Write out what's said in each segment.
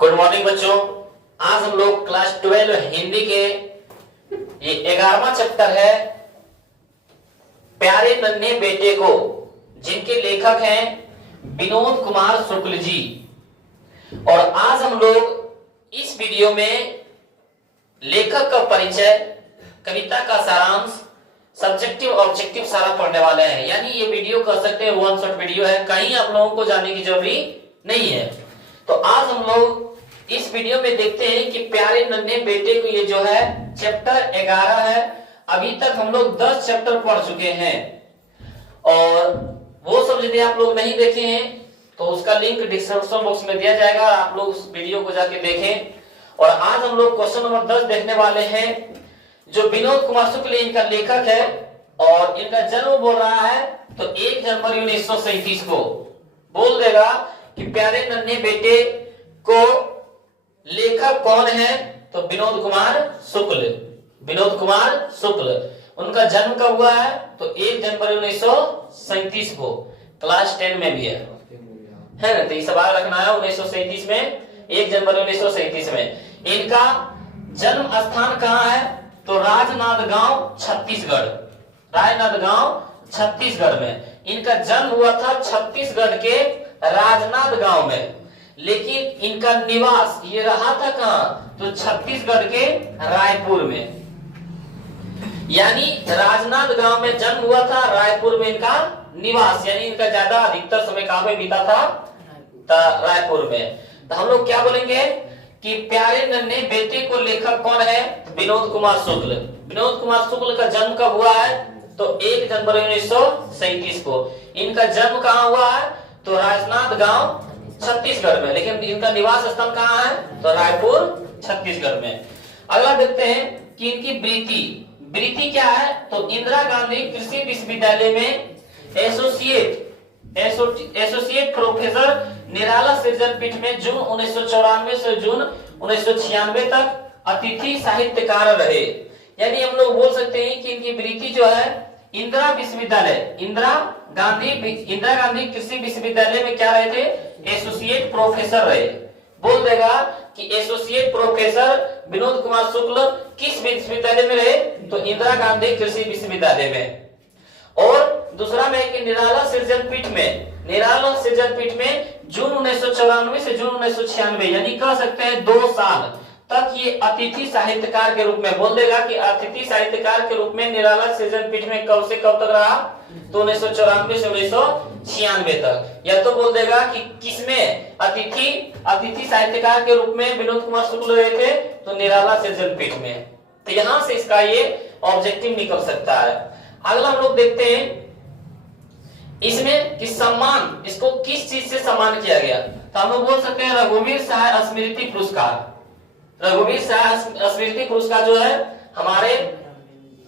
Good morning बच्चों। आज हम लोग क्लास 12 हिंदी के ये 11वां चैप्टर है प्यारे नन्हे बेटे को, जिनके लेखक हैं विनोद कुमार शुक्ल जी। और आज हम लोग इस वीडियो में लेखक का परिचय, कविता का सारांश, सब्जेक्टिव ऑब्जेक्टिव सारा पढ़ने वाले हैं। यानी ये वीडियो कह सकते हैं वन शॉट वीडियो है, कहीं आप लोगों को जाने की जरूरी नहीं है। तो आज हम लोग इस वीडियो में देखते हैं कि प्यारे नन्हे बेटे को, ये जो है चैप्टर 11 है। अभी तक हम लोग 10 चैप्टर पढ़ चुके हैं और वो सब यदि आप लोग नहीं देखे हैं तो उसका लिंक डिस्क्रिप्शन बॉक्स में दिया जाएगा, आप लोग उस वीडियो को जाके देखें। और आज हम लोग क्वेश्चन नंबर 10 देखने वाले हैं। जो विनोद कुमार शुक्ल इनका लेखक है और इनका जन्म बोल रहा है तो 1 जनवरी 1937 को। बोल देगा कि प्यारे नन्हे बेटे को लेखक कौन है, तो विनोद कुमार शुक्ल। विनोद कुमार शुक्ल उनका जन्म कब हुआ है, तो 1 जनवरी 1937 को। क्लास 10 में भी है ना, तो ये सवाल रखना है 1937 में, 1 जनवरी 1937 में। इनका जन्म स्थान कहाँ है, तो राजनांदगांव छत्तीसगढ़। राजनांदगांव छत्तीसगढ़ में इनका जन्म हुआ था, छत्तीसगढ़ के राजनांदगांव में। लेकिन इनका निवास ये रहा था कहाँ, तो छत्तीसगढ़ के रायपुर में। यानी राजनांदगांव में जन्म हुआ था, रायपुर में इनका निवास, यानी इनका ज्यादा अधिकतर समय कहां पे बीता था, रायपुर में। तो हम लोग क्या बोलेंगे कि प्यारे नन्हे बेटे को लेखक कौन है, विनोद कुमार शुक्ल। विनोद कुमार शुक्ल का जन्म कब हुआ है, तो 1 जनवरी 1937 को। इनका जन्म कहाँ हुआ है, तो राजनांदगांव छत्तीसगढ़ में, लेकिन इनका निवास स्थान कहाँ है, तो रायपुर छत्तीसगढ़ में। अगला देखते हैं कि इनकी वृत्ति क्या है, तो इंदिरा गांधी कृषि विश्वविद्यालय में एसोसिएट प्रोफेसर निराला सृजन पीठ में जून 1994 से जून 1996 तक अतिथि साहित्यकार रहे। यानी हम लोग बोल सकते हैं कि इनकी वृत्ति जो है इंदिरा विश्वविद्यालय, इंदिरा गांधी कृषि विश्वविद्यालय में क्या रहे थे, एसोसिएट प्रोफेसर रहे। बोल देगा कि एसोसिएट प्रोफेसर विनोद कुमार शुक्ल किस विश्वविद्यालय में रहे, तो इंदिरा गांधी कृषि विश्वविद्यालय में। और दूसरा में कि निराला सृजन पीठ में जून 1994 से जून 1996, यानी कह सकते हैं 2 साल तक ये अतिथि साहित्यकार के रूप में। बोल देगा कि अतिथि साहित्यकार के रूप में निराला सृजन पीठ में कब से कब तक रहा, तो 1994 से 1996 तक। या तो बोल देगा कि किसमें अतिथि साहित्यकार के रूप में विनोद कुमार शुक्ल रहे थे, तो निराला सृजन पीठ में। तो यहां से इसका ये ऑब्जेक्टिव निकल सकता है। अगला हम लोग देखते हैं इसमें कि सम्मान, इसको किस चीज से सम्मान किया गया, तो हम लोग बोल सकते हैं रघुवीर सहाय स्मृति पुरस्कार। रघुवीर सहाय स्मृति पुरस्कार जो है हमारे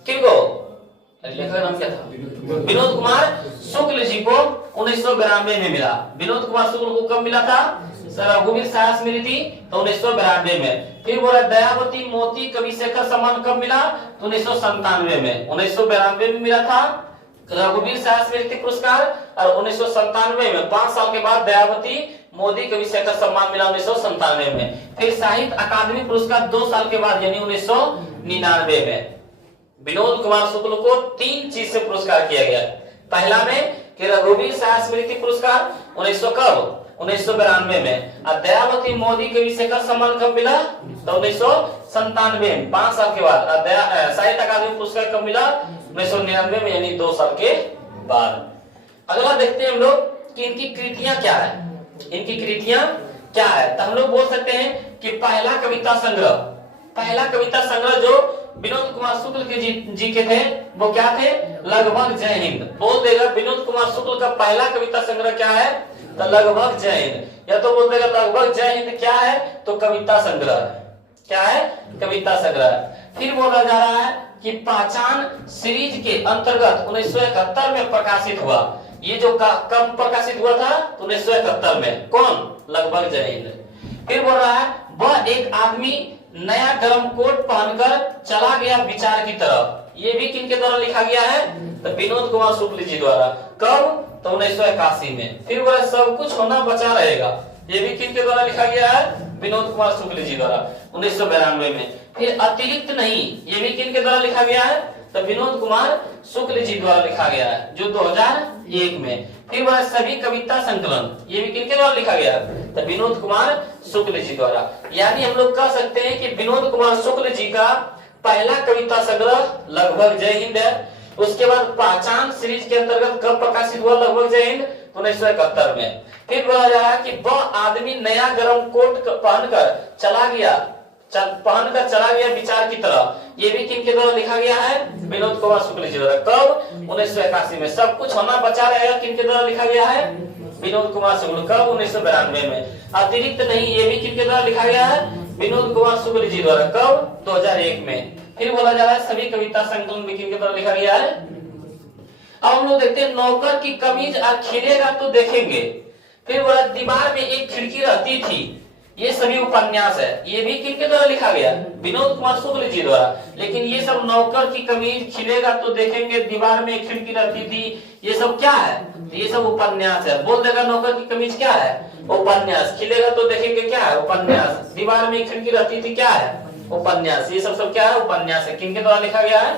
किनको, लेखक नाम क्या था, विनोद कुमार शुक्ल जी को 1992 में मिला। विनोद कुमार शुक्ल को कब मिला था, रघुवीर सहाय स्मृति, तो 1992 में। फिर बोला दयावती मोती कविशेखर सम्मान कब मिला, तो 1997 में। 1992 में मिला था रघुवीर सहाय स्मृति पुरस्कार और 1997 में 5 साल के बाद दयावती मोदी कविशेखर सम्मान मिला 1997 में। फिर साहित्य अकादमी पुरस्कार 2 साल के बाद यानी 1999 में। विनोद कुमार शुक्ल को 3 चीज से पुरस्कार किया गया। पहला में कि रघुवीर सहाय स्मृति पुरस्कार 1992 में। और दयावती मोदी कविशेखर सम्मान कब मिला, तो 1997 में, 5 साल के बाद। साहित्य अकादमी पुरस्कार कब मिला, 1999 में, यानी 2 साल के बाद। अगला देखते हैं हम लोग कि इनकी कृतियां क्या है। इनकी कृतियां क्या है, तो हम लोग बोल सकते हैं कि पहला कविता संग्रह जो विनोद कुमार शुक्ल के जी के थे वो क्या थे, लगभग जय हिंद। बोल देगा विनोद कुमार शुक्ल का पहला कविता संग्रह क्या है, तो लगभग जय हिंद। या तो बोल देगा लगभग जय हिंद क्या है, तो कविता संग्रह। क्या है, कविता संग्रह। फिर बोला जा रहा है कि पहचान सीरीज के अंतर्गत 1971 में प्रकाशित हुआ। ये जो कब प्रकाशित हुआ था, तो 1971 में। कौन, लगभग जय हिंद। फिर बोल रहा है वह एक आदमी नया गर्म कोट पहनकर चला गया विचार की तरफ। ये भी किनके द्वारा लिखा गया है, तो विनोद कुमार शुक्ल जी द्वारा। कब, तो 1981 में। फिर बोला सब कुछ होना बचा रहेगा। ये भी किनके द्वारा लिखा गया है? विनोद कुमार शुक्ल जी द्वारा 1992 में। फिर अतिरिक्त नहीं, ये भी किनके द्वारा लिखा गया है? तो विनोद कुमार शुक्ल जी द्वारा लिखा गया है, जो 2001 में। फिर वह सभी कविता संकलन, ये भी किनके द्वारा लिखा गया है? तो विनोद कुमार शुक्ल जी द्वारा। यानी हम लोग कह सकते हैं कि विनोद कुमार शुक्ल जी का पहला कविता संग्रह लगभग जय हिंद है। उसके बाद पहचान सीरीज के अंतर्गत कब प्रकाशित हुआ लगभग जय हिंद? 1971 में। फिर बोला जा रहा है कि वह आदमी नया गर्म कोट पहनकर चला गया विचार की तरह, ये भी किनके द्वारा लिखा गया है? विनोद कुमार शुक्ल जी द्वारा। कब? 1981 में। सब कुछ होना बचा रहेगा किनके द्वारा लिखा गया है? विनोद कुमार शुक्ल। कब? 1992 में। अतिरिक्त नहीं, ये भी किनके द्वारा लिखा गया है? विनोद कुमार शुक्ल जी द्वारा। कब? 2001 में। फिर बोला जा रहा है सभी कविता संकलन भी किनके द्वारा लिखा गया है? अब हम लोग देखते हैं नौकर की कमीज खिलेगा तो देखेंगे। फिर बोला दीवार में एक खिड़की रहती थी, ये सभी उपन्यास है, ये भी किनके द्वारा लिखा गया? विनोद कुमार शुक्ल जी द्वारा। लेकिन ये सब नौकर की कमीज खिलेगा तो देखेंगे, दीवार में एक खिड़की रहती थी, ये सब क्या है? ये सब उपन्यास है। बोल देगा नौकर की कमीज क्या है? उपन्यास। खिलेगा तो देखेंगे क्या है? उपन्यास। दीवार में एक खिड़की रहती थी क्या है? उपन्यास। ये सब क्या है? उपन्यास है। किनके द्वारा लिखा गया है?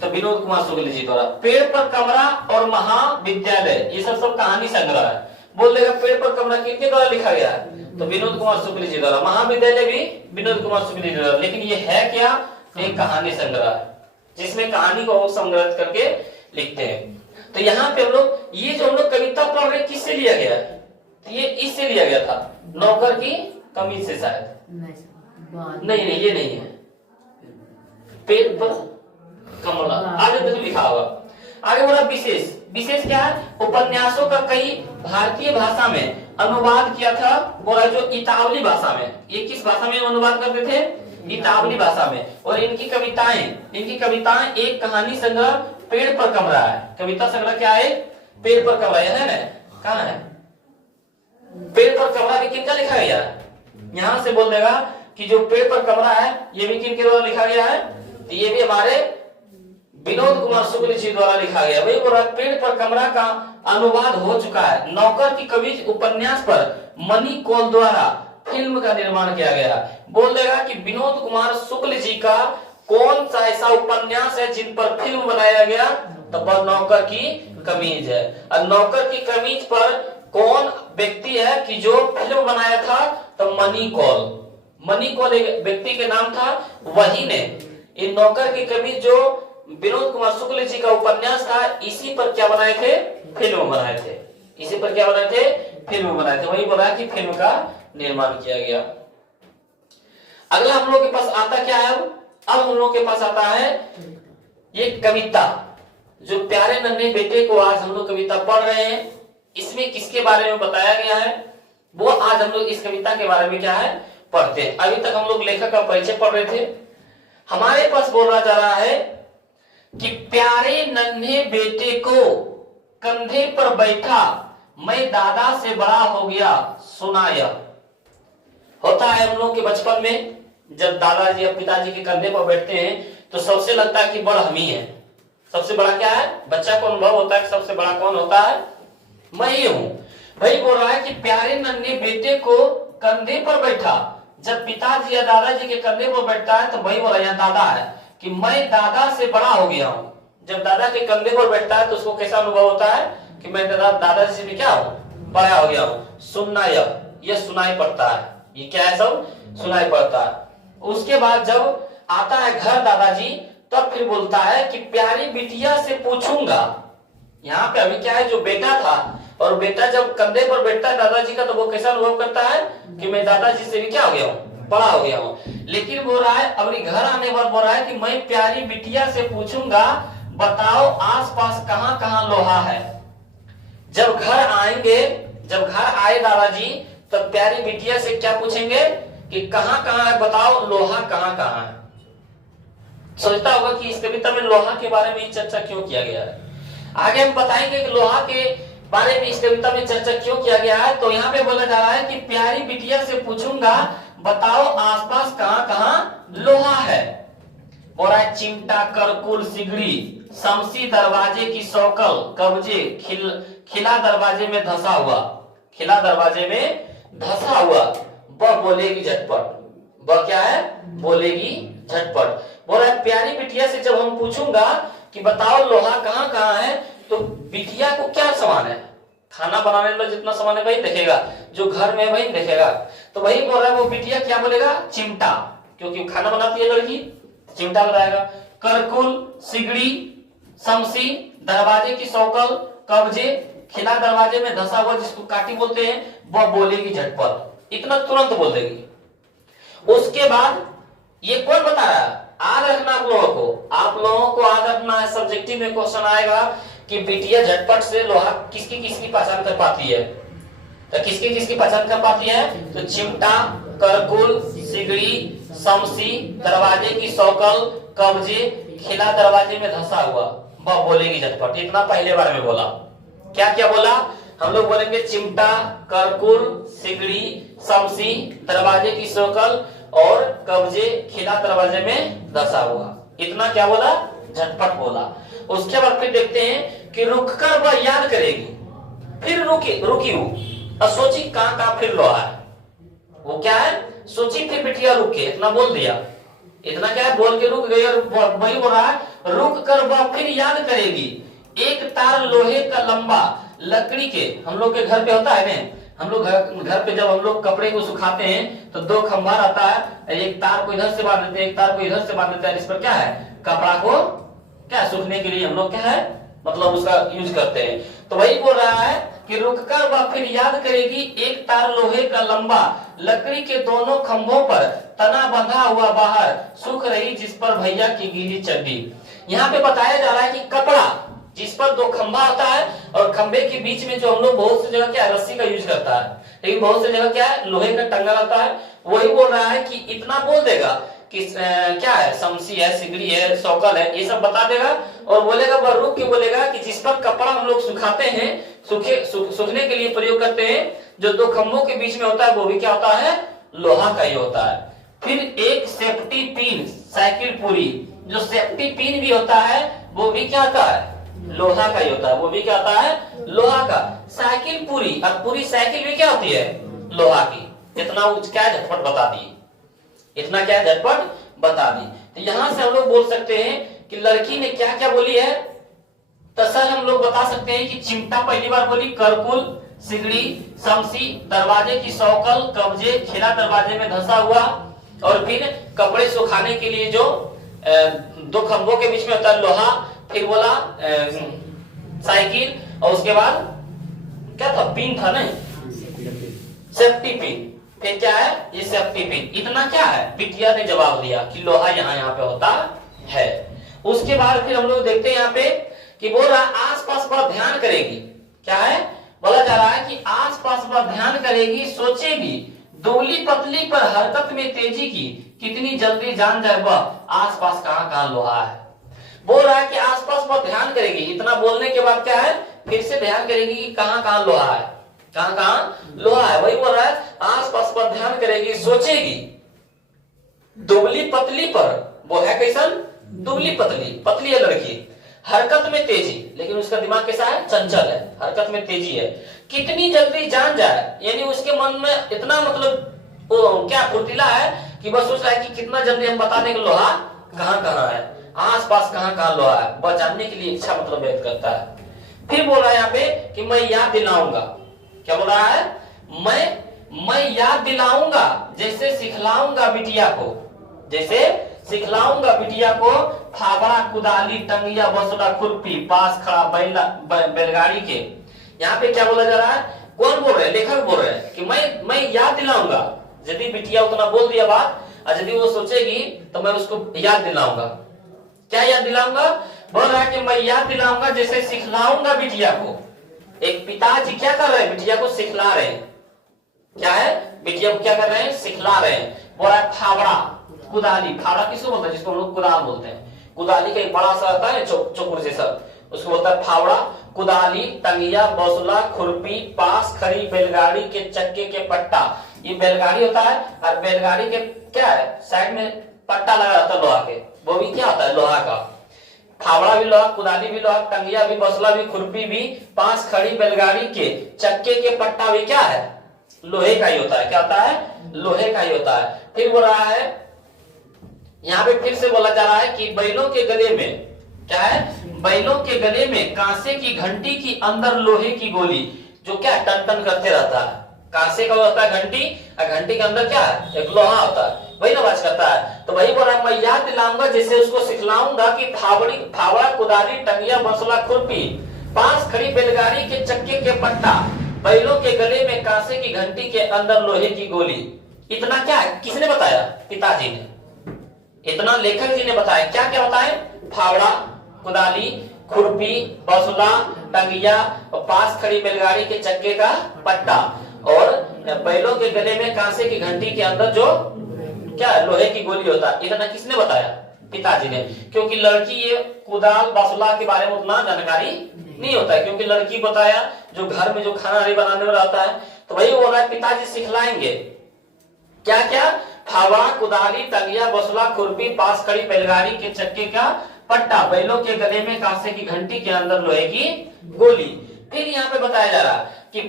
तो विनोद कुमार शुक्ल जी द्वारा। पेड़ पर कमरा और महाविद्यालय, ये सब कहानी संग्रह है। बोल देगा पेड़ पर कमरा किनके द्वारा लिखा गया है? तो विनोद कुमार शुक्ल जी द्वारा। महाविद्यालय भी विनोद कुमार शुक्ल जी द्वारा। लेकिन ये है क्या? एक कहानी संग्रह है, जिसमें कहानी को संग्रहित करके लिखते हैं। तो यहाँ पे हम लोग ये जो हम लोग कविता पढ़ रहे किससे लिया गया है? तो ये इससे लिया गया था, नौकर की कमीज से शायद। नहीं, ये नहीं है। पेड़ पर कमला आगे तक लिखा होगा। आगे बोला विशेष। विशेष क्या है? उपन्यासों का कई भारतीय भाषा में अनुवाद किया था। बोला जो इतावली भाषा में। ये किस भाषा में अनुवाद करते थे? इतावली भाषा में। और इनकी कविताएं एक कहानी संग्रह पेड़ पर कमरा है। कविता संग्रह क्या है? पेड़ पर कमरा है ना? कहाँ है? पेड़ पर कमरा भी किनका लिखा गया है? यहां से बोल देगा कि जो पेड़ पर कमरा है ये भी किनके द्वारा लिखा गया है? तो ये भी हमारे विनोद कुमार शुक्ल जी द्वारा लिखा गया। वही बोला पेड़ पर कमरा का अनुवाद हो चुका है। नौकर की कमीज उपन्यास पर मनी कौल द्वारा फिल्म का निर्माण किया गया। बोल देगा कि विनोद कुमार शुक्ल जी का कौन सा ऐसा उपन्यास है जिन पर फिल्म बनाया गया? तो वह नौकर की कमीज है। और नौकर की कमीज पर कौन व्यक्ति है कि जो फिल्म बनाया था? तो मनी कौल एक व्यक्ति के नाम था, वही ने इन नौकर की कमीज जो विनोद कुमार शुक्ल जी का उपन्यास था, इसी पर क्या बनाए थे? फिल्म बनाए थे। इसी पर क्या बनाए थे? फिल्म बनाए थे। वही बोला कि फिल्म का निर्माण किया गया। अगला हम लोग के पास आता क्या है? अब हम लोग के पास आता है ये कविता, जो प्यारे नन्हे बेटे को आज हम लोग कविता पढ़ रहे हैं। इसमें किसके बारे में बताया गया है? वो आज हम लोग इस कविता के बारे में क्या है? पढ़ते हैं। अभी तक हम लोग लेखक का परिचय पढ़ रहे थे। हमारे पास बोला जा रहा है कि प्यारे नन्हे बेटे को कंधे पर बैठा मैं दादा से बड़ा हो गया सुनाया। होता है हम लोग के बचपन में, जब दादाजी या पिताजी के कंधे पर बैठते हैं तो सबसे लगता है कि बड़ा हम ही है। सबसे बड़ा क्या है? बच्चा को अनुभव होता है कि सबसे बड़ा कौन होता है? मैं ही हूं। भाई बोल रहा है कि प्यारे नन्हे बेटे को कंधे पर बैठा, जब पिताजी या दादाजी के कंधे पर बैठता है तो वही बोला यहाँ दादा है कि मैं दादा से बड़ा हो गया हूँ। जब दादा के कंधे पर बैठता है तो उसको कैसा अनुभव होता है कि मैं दादाजी से भी क्या हूँ? बड़ा हो गया हूँ। सुनना यह सुनाई पड़ता है। ये क्या है? सब सुनाई पड़ता है। उसके बाद जब आता है घर दादाजी, तब फिर बोलता है कि प्यारी बिटिया से पूछूंगा। यहाँ पे अभी क्या है? जो बेटा था, और बेटा जब कंधे पर बैठता है दादाजी का तो वो कैसा अनुभव करता है कि मैं दादाजी से भी क्या हो गया हूँ? बड़ा हो गया हूँ। लेकिन बोल रहा है अपने घर आने पर बोल रहा है कि मैं प्यारी बिटिया से पूछूंगा बताओ आसपास कहाँ कहाँ लोहा है। जब घर आए दादाजी तब प्यारी बिटिया से क्या पूछेंगे कि कहाँ कहाँ है, बताओ लोहा कहाँ कहाँ है। सोचता होगा कि इस कविता में लोहा के बारे में चर्चा क्यों किया गया है। आगे हम बताएंगे कि लोहा के बारे में इस कविता में चर्चा क्यों किया गया है। तो यहाँ पे बोला जा रहा है कि प्यारी बिटिया से पूछूंगा बताओ आसपास कहाँ कहाँ लोहा है। बोला है चिमटा करकुल सिगड़ी शमसी दरवाजे की सौकल कब्जे खिला दरवाजे में धंसा हुआ। खिला दरवाजे में धसा हुआ, वह बोलेगी झटपट। वह क्या है? बोलेगी झटपट। बोल रहा है प्यारी बिटिया से जब हम पूछूंगा कि बताओ लोहा कहाँ कहाँ है, तो बिटिया को क्या सामान है? खाना बनाने में जितना सामान है वही देखेगा, जो घर में वही देखेगा। तो वही बोल रहा है, वो बिटिया क्या बोलेगा? चिमटा, क्योंकि खाना बनाती है लड़की, चिमटा बताएगा। करकुल, सिगड़ी, समसी, दरवाजे की सौकल, कब्जे, खिला दरवाजे में धसा हुआ जिसको काटी बोलते हैं, वह बोलेगी झटपट। इतना तुरंत बोल देगी। उसके बाद ये कौन बता रहा है? याद रखना आप लोगों को, आप लोगों को याद रखना है, सब्जेक्टिव में क्वेश्चन आएगा कि बिटिया झटपट से लोहा किसकी किसकी पहचान कर पाती है। तो किसकी किसकी पहचान कर पाती है? तो चिमटा, करकुल, सिगड़ी, समसी, दरवाजे की सौकल, कब्जे, खिला दरवाजे में धसा हुआ, वह बोलेगी झटपट। इतना पहले बार में बोला। क्या क्या बोला? हम लोग बोलेंगे चिमटा, करकुल, सिगड़ी, समसी, दरवाजे की सौकल और कब्जे, खिला दरवाजे में धसा हुआ। इतना क्या बोला? झटपट बोला। उसके बाद फिर देखते हैं कि रुककर वह याद करेगी। फिर रुकी और सोची कहां कहां फिर लोहा है। वो क्या है? सोची फिर बिटिया रुक के, इतना बोल दिया। इतना क्या है? बोल के रुक गई और वही बोल रहा है, रुक कर वह फिर याद करेगी। एक तार लोहे का लंबा लकड़ी के, हम लोग के घर पे होता है ना, हम लोग घर पे जब हम लोग कपड़े को सुखाते हैं तो दो खंभा रहता है, एक तार को इधर से बांध देते हैं, एक तार को इधर से बांध देते हैं। इस पर क्या है? कपड़ा को क्या सूखने के लिए हम लोग क्या है मतलब उसका यूज करते हैं। तो वही बोल रहा है कि रुककर वह फिर याद करेगी। एक तार लोहे का लंबा लकड़ी के दोनों खंभों पर तना बंधा हुआ बाहर सूख रही, जिस पर भैया की गीली चड्डी। यहाँ पे बताया जा रहा है कि कपड़ा जिस पर दो खंभा होता है और खंभे के बीच में जो हम लोग बहुत सी जगह क्या है? रस्सी का यूज करता है, लेकिन बहुत सी जगह क्या है? लोहे का टंगा रहता है। वही बोल रहा है कि इतना बोल देगा कि क्या है? समसी है, सिगड़ी है, सौकल है, ये सब बता देगा और बोलेगा, वह रुक के बोलेगा कि जिस पर कपड़ा हम लोग सुखाते हैं, सूखने के लिए प्रयोग करते हैं, जो दो खंभों के बीच में होता है, वो भी क्या होता है? लोहा का ही होता है। फिर एक सेफ्टी पिन, साइकिल पूरी, जो सेफ्टी पिन भी होता है वो भी क्या होता है? लोहा का ही होता है। वो भी क्या होता है? लोहा का। साइकिल पूरी, और पूरी साइकिल भी क्या होती है? लोहा की। इतना क्या झटपट बता दी, इतना क्या झटपट बता दी। तो यहां से हम लोग बोल सकते हैं कि लड़की ने क्या क्या बोली है। तो सर हम लोग बता सकते हैं कि चिमटा पहली बार बोली, करकुल, सिगड़ी, समसी, दरवाजे की सौकल, कब्जे, खिला दरवाजे में धसा हुआ, और फिर कपड़े सुखाने के लिए जो दो खंभों के बीच में होता है लोहा, फिर बोला साइकिल, और उसके बाद क्या था? पिन था नहीं, सेफ्टी पिन। फिर क्या है? ये सेफ्टी पिन। इतना क्या है? बिटिया ने जवाब दिया कि लोहा यहाँ पे होता है। उसके बाद फिर हम लोग देखते हैं यहाँ पे कि बोल रहा है आसपास पर ध्यान करेगी। क्या है? बोला जा रहा है कि आसपास पर ध्यान करेगी, सोचेगी, दुबली पतली पर हरकत में तेजी की, कितनी जल्दी जान जाए वह आसपास कहाँ कहाँ लोहा है। बोल रहा है कि आसपास पर ध्यान करेगी। इतना बोलने के बाद क्या है? फिर से ध्यान करेगी कि कहाँ कहाँ लोहा है, कहाँ कहाँ लोहा है। वही बोल रहा है आसपास पर ध्यान करेगी, सोचेगी, दुबली पतली पर, वो है कैसन? दुबली पतली, पतली है लड़की, हरकत में तेजी, लेकिन उसका दिमाग कैसा है? चंचल है, हरकत में तेजी है, कितनी जल्दी जान जाए, यानी उसके मन में इतना मतलब वो क्या फुर्तीला है कि बस सोच रहा है कि कितना जल्दी हम बता देंगे लोहा कहाँ कहाँ है, आसपास कहाँ कहाँ लोहा है, वह जानने के लिए इच्छा मतलब व्यक्त करता है। फिर बोल रहा है यहाँ पे कि मैं याद दिलाऊंगा। क्या बोल रहा है? मैं याद दिलाऊंगा, जैसे सिखलाऊंगा बिटिया को, जैसे सिखलाऊंगा बिटिया को, फावड़ा, कुदाली, टंगिया, बसुला, खुरपी, पास खड़ा बैलगाड़ी के। यहाँ पे क्या बोला जा रहा है? कौन बोल रहे हैं? लेखक बोल रहे हैं कि मैं याद दिलाऊंगा। यदि बिटिया उतना बोल दिया बात, और यदि वो सोचेगी तो मैं उसको याद दिलाऊंगा। क्या याद दिलाऊंगा? बोल रहा है कि मैं याद दिलाऊंगा, जैसे सिखलाऊंगा बिटिया को। एक पिताजी क्या कर रहे हैं? बिटिया को सिखला रहे हैं। क्या है? बिटिया को क्या कर रहे हैं? सिखला रहे हैं। बोल रहा है फावड़ा, कुदाली, फावड़ा किसको बोलते हैं? जिसको हम लोग कुदाल बोलते हैं। कुदाली का एक बड़ा सा आता है चौकुर जैसा, उसको बोलता है फावड़ा। कुदाली, टंगिया, बसुला, खुरपी, पास खड़ी बैलगाड़ी के चक्के के पट्टा। ये बैलगाड़ी होता है, और बैलगाड़ी के क्या है? साइड में पट्टा लगा रहता है लोहा के, वो भी क्या होता है? लोहा का। फावड़ा भी लोहा, कुदाली भी लोहा, टंगिया भी, बसुला भी, खुरपी भी, पास खड़ी बैलगाड़ी के चक्के के पट्टा भी क्या है? लोहे का ही होता है। क्या होता है? लोहे का ही होता है। फिर बोल रहा है, यहाँ पे फिर से बोला जा रहा है कि बैलों के गले में, क्या है? बैलों के गले में कांसे की घंटी की अंदर लोहे की गोली, जो क्या टन टन करते रहता है। कांसे का होता है घंटी, और घंटी के अंदर क्या है? एक लोहा होता है, वही ना आवाज करता है। तो वही बोल रहा है, मैं याद दिलाऊंगा जैसे उसको सिखलाऊंगा कि फावड़ा, कुदाली, टंगिया, बसला, खुरपी, 5 खड़ी बैलगाड़ी के चक्के के पट्टा, बैलों के गले में कांसे की घंटी के अंदर लोहे की गोली। इतना क्या है? किसने बताया? पिताजी ने। इतना लेखक जी ने बताया। क्या क्या बताए? फावड़ा, कुदाली, खुरपी, बसुला, टंगिया, 5 खड़ी बैलगाड़ी के चक्के का पट्टा, और बैलों के गले में कांसे की घंटी के अंदर जो क्या है? लोहे की गोली होता है। इतना किसने बताया? पिताजी ने। क्योंकि लड़की ये कुदाल, बसुला के बारे में उतना जानकारी नहीं होता है, क्योंकि लड़की बताया जो घर में जो खाना बनाने वाला आता है। तो वही बोल रहा है, पिताजी सिखलाएंगे क्या क्या? फावड़ा, कुदाली, टंगिया, बसुला, खुरपी, 5 खड़ी बैलगाड़ी के चक्के का पट्टा, बैलों के गले में कांसे की घंटी के अंदर लोहे की गोली। फिर यहाँ पे बताया जा रहा कि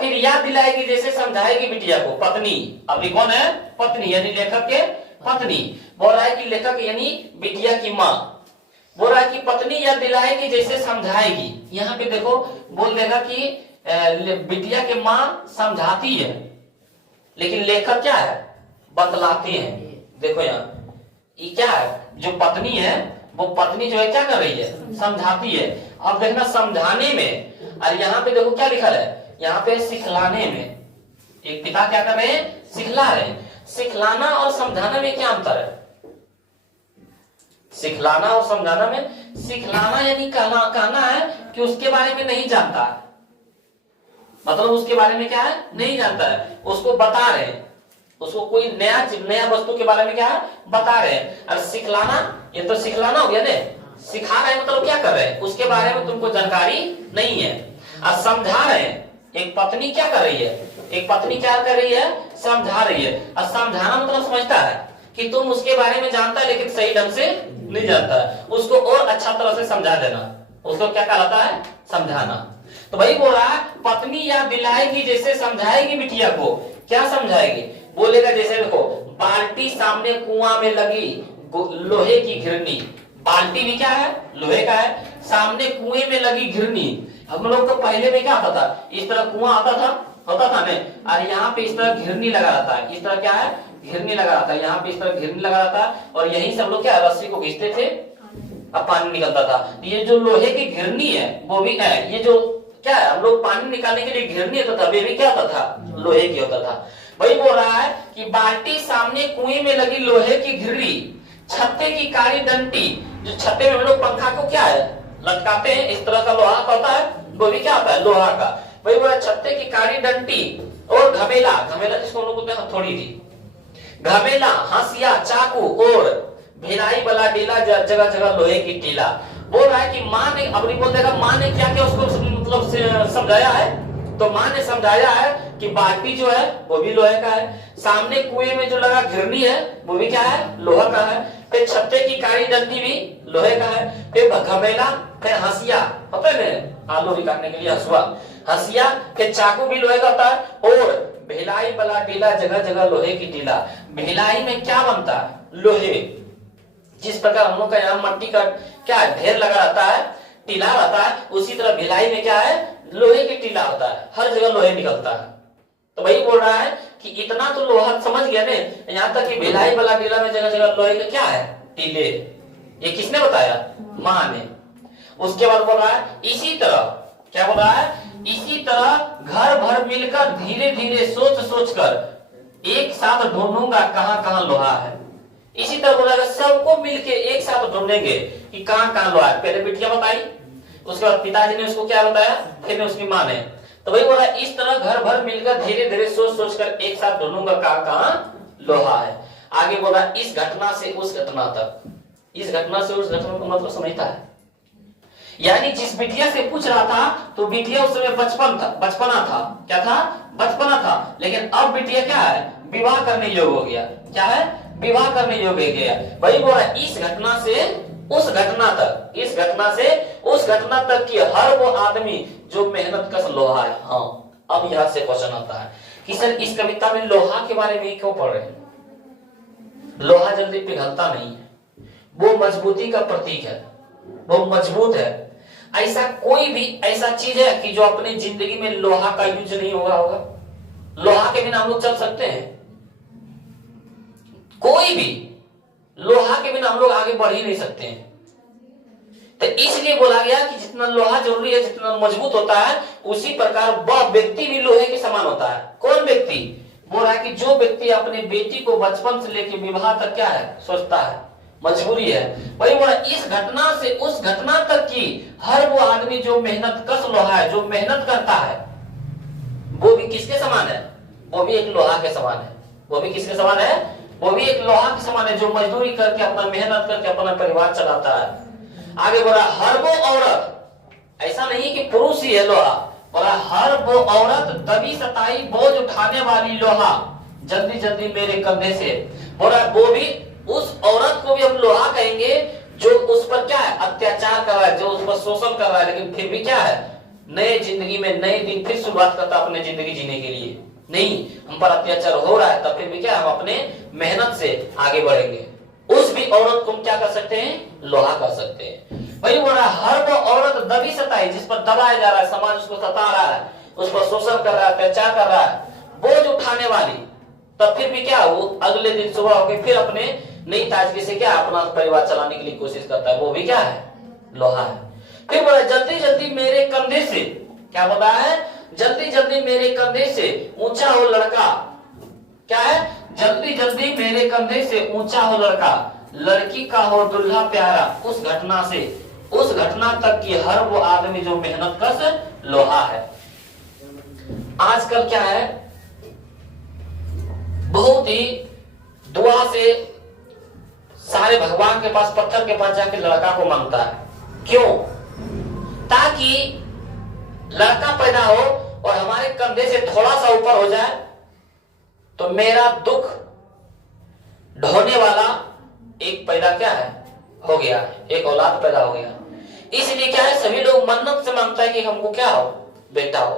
फिर याद दिलाएगी जैसे समझाएगी बिटिया को। पत्नी, अभी कौन है? पत्नी, यानी लेखक के पत्नी। बोल रहा है कि लेखक यानी बिटिया की माँ बोल रहा है कि पत्नी याद दिलाएगी जैसे समझाएगी। यहाँ पे देखो बोल देगा कि बिटिया की माँ समझाती है, लेकिन लेखक क्या है? बतलाते हैं। देखो यहाँ ये क्या है? जो पत्नी है वो पत्नी जो है क्या कर रही है? समझाती है। अब देखना समझाने में, और यहाँ पे देखो क्या लिखा है? यहाँ पे सिखलाने में। एक पिता क्या कर रहे हैं? सिखला रहे हैं। सिखलाना और समझाना में क्या अंतर है? सिखलाना और समझाना में, सिखलाना यानी कहना है कि उसके बारे में नहीं जानता, मतलब उसके बारे में क्या है? नहीं जानता है, उसको बता रहे हैं, उसको कोई नया वस्तु के बारे में क्या है? बता रहे हैं। और सिखलाना, ये तो सिखलाना हो गया ना, सिखा रहे हैं मतलब क्या कर रहे हैं? उसके बारे में तुमको जानकारी नहीं है। और समझा रहे हैं, एक पत्नी क्या कर रही है? एक पत्नी क्या कर रही है? समझा रही है। और समझाना मतलब समझता है कि तुम उसके बारे में जानता है लेकिन सही ढंग से नहीं जानता है, उसको और अच्छा तरह से समझा देना, उसको क्या कहलाता है? समझाना। तो वही बोल रहा है, पत्नी याद दिलाएगी जैसे समझाएगी बिटिया को। क्या समझाएगी? बोलेगा जैसे देखो, बाल्टी सामने कुआं में लगी लोहे की घिरनी। बाल्टी भी क्या है? लोहे का है। सामने कुएं में लगी घिरनी। हम लोग को पहले में क्या आता था? इस तरह कुआं आता था, होता था ना, और यहाँ पे इस तरह घिरनी लगा रहता है। इस तरह क्या है? घिरनी लगा रहता है। यहाँ पे इस तरह घिरनी लगा रहता है, और यही सब लोग क्या रस्सी को खींचते थे, अब पानी निकलता था। ये जो लोहे की घिरनी है वो भी है, ये जो क्या है? हम लोग पानी निकालने के लिए घिरनी होता था, वे भी क्या होता था? लोहे की होता था। वही बोल रहा है कि बाल्टी सामने कुएं में लगी लोहे की घिरनी, छत्ते की काली डंटी, जो छत्ते में हम लोग पंखा को क्या है? लटकाते हैं, इस तरह का लोहा का होता है, वो भी क्या होता है? लोहा का। वही बोला छत्ते की काली डंटी, और घमेला, घमेला जिसको हम लोग बोलते हैं हथौड़ी जी, घमेला, हंसिया, चाकू, और भिलाई वाला डीला, जगह जगह लोहे की टीला। बोल रहा है कि माँ ने, अपनी बोल देगा माँ ने क्या क्या उसको मतलब समझाया है? तो माँ ने समझाया है कि बाल्टी जो है वो भी लोहे का है, सामने कुएं में जो लगा घिरनी है वो भी क्या है? लोहा का है। फिर छत्ते की काली डंडी भी लोहे का है। फिर घमेला, फिर हंसिया, पता है आलू भी काटने के लिए हंसुआ, हंसिया, फिर चाकू भी लोहे का होता है, और भिलाई वाला टीला, जगह जगह लोहे की टीला। भिलाई में क्या बनता है? लोहे। जिस प्रकार हम लोग का यहाँ मट्टी का क्या है? ढेर लगा रहता है, टीला रहता है, उसी तरह भिलाई में क्या है? लोहे की टीला होता है, हर जगह लोहे निकलता है। तो वही बोल रहा है कि इतना तो लोहा समझ गया ने, यहाँ तक कि भिलाई वाला टीला में जगह जगह लोहे के क्या है? टीले। ये किसने बताया? माँ ने। उसके बाद बोल रहा है इसी तरह, क्या बोल रहा है? इसी तरह घर भर मिलकर धीरे धीरे सोच सोच कर एक साथ ढूंढूंगा कहाँ कहाँ लोहा है। इसी तरह बोला सबको मिलके एक साथ ढूंढेंगे कि कहाँ कहाँ लोहा है। पहले बिटिया बताई, उसके बाद पिताजी ने उसको क्या बताया, फिर उसकी माँ ने। तो वही बोला इस तरह घर भर मिलकर धीरे धीरे सोच सोच कर एक साथ ढूंढूंगा कहाँ कहाँ लोहा है। आगे बोला इस घटना से उस घटना तक, इस घटना से उस घटना को मतलब समझता है, यानी जिस बिटिया से पूछ रहा था तो बिटिया उस समय बचपना था। क्या था? बचपना था। लेकिन अब बिटिया क्या है? विवाह करने योग्य हो गया। क्या है? विवाह करने योग्य हो गया। वही बोला इस घटना से उस घटना तक, इस घटना से उस घटना तक की हर वो आदमी जो मेहनत कश लोहा है। हाँ, अब यहाँ से क्वेश्चन आता है कि सर इस कविता में लोहा के बारे में क्यों पढ़ रहे हैं? लोहा जल्दी पिघलता नहीं है, वो मजबूती का प्रतीक है, वो मजबूत है। ऐसा कोई भी ऐसा चीज है कि जो अपनी जिंदगी में लोहा का यूज नहीं हुआ होगा? लोहा के बिना हम लोग चल सकते हैं? कोई भी लोहा के बिना हम लोग आगे बढ़ ही नहीं सकते हैं। तो इसलिए बोला गया कि जितना लोहा जरूरी है, जितना मजबूत होता है, उसी प्रकार वह व्यक्ति भी लोहे के समान होता है। कौन व्यक्ति? बोल रहा है कि जो व्यक्ति अपने बेटी को बचपन से लेकर विवाह तक क्या है सोचता है, मजबूरी है। वही बोला इस घटना से उस घटना तक की हर वो आदमी जो मेहनत कश लोहा है, जो मेहनत करता है, वो भी किसके समान है? वो भी एक लोहा के समान है। वो भी किसके समान है? वो भी एक लोहा के समान है, जो मजदूरी करके अपना मेहनत करके अपना परिवार चलाता है। आगे बोला हर वो औरत, ऐसा नहीं कि पुरुष ही है लोहा, बोला हर वो औरत दबी सताई बोझ उठाने वाली लोहा जल्दी जल्दी मेरे कंधे से। बोला वो भी उस औरत को भी हम लोहा कहेंगे जो उस पर क्या है अत्याचार कर रहा है, जो उस पर शोषण कर रहा है, लेकिन फिर भी क्या है नए जिंदगी में नए दिन फिर शुरुआत करता है अपने जिंदगी जीने के लिए। नहीं, हम पर अत्याचार हो रहा है, तब फिर भी क्या हम अपने मेहनत से आगे बढ़ेंगे। उस भी औरत को हम क्या कर सकते हैं? लोहा कर सकते हैं। वही बोल रहा है हर वो औरत दबी सताई, जिस पर दबाया जा रहा है, समाज उसको सता रहा है, उस पर शोषण कर रहा है, अत्याचार कर रहा है, बोझ उठाने वाली, तब फिर भी क्या वो अगले दिन सुबह होकर फिर अपने नई ताजगी से क्या अपना परिवार चलाने के लिए कोशिश करता है, वो भी क्या है? लोहा है। फिर बोला जल्दी जल्दी मेरे कंधे से, क्या बोला है? जल्दी जल्दी मेरे कंधे से ऊंचा हो लड़का, क्या है? जल्दी जल्दी मेरे कंधे से ऊंचा हो लड़का, लड़की का हो दुल्हा प्यारा, उस घटना से उस घटना तक की हर वो आदमी जो मेहनत कश लोहा है। आजकल क्या है, बहुत ही दुआ से सारे भगवान के पास पत्थर के पास जाके लड़का को मांगता है। क्यों? ताकि लड़का पैदा हो और हमारे कंधे से थोड़ा सा ऊपर हो जाए तो मेरा दुख ढोने वाला एक पैदा क्या है हो गया, एक औलाद पैदा हो गया। इसलिए क्या है सभी लोग मन्नत से मांगता है कि हमको क्या हो, बेटा हो।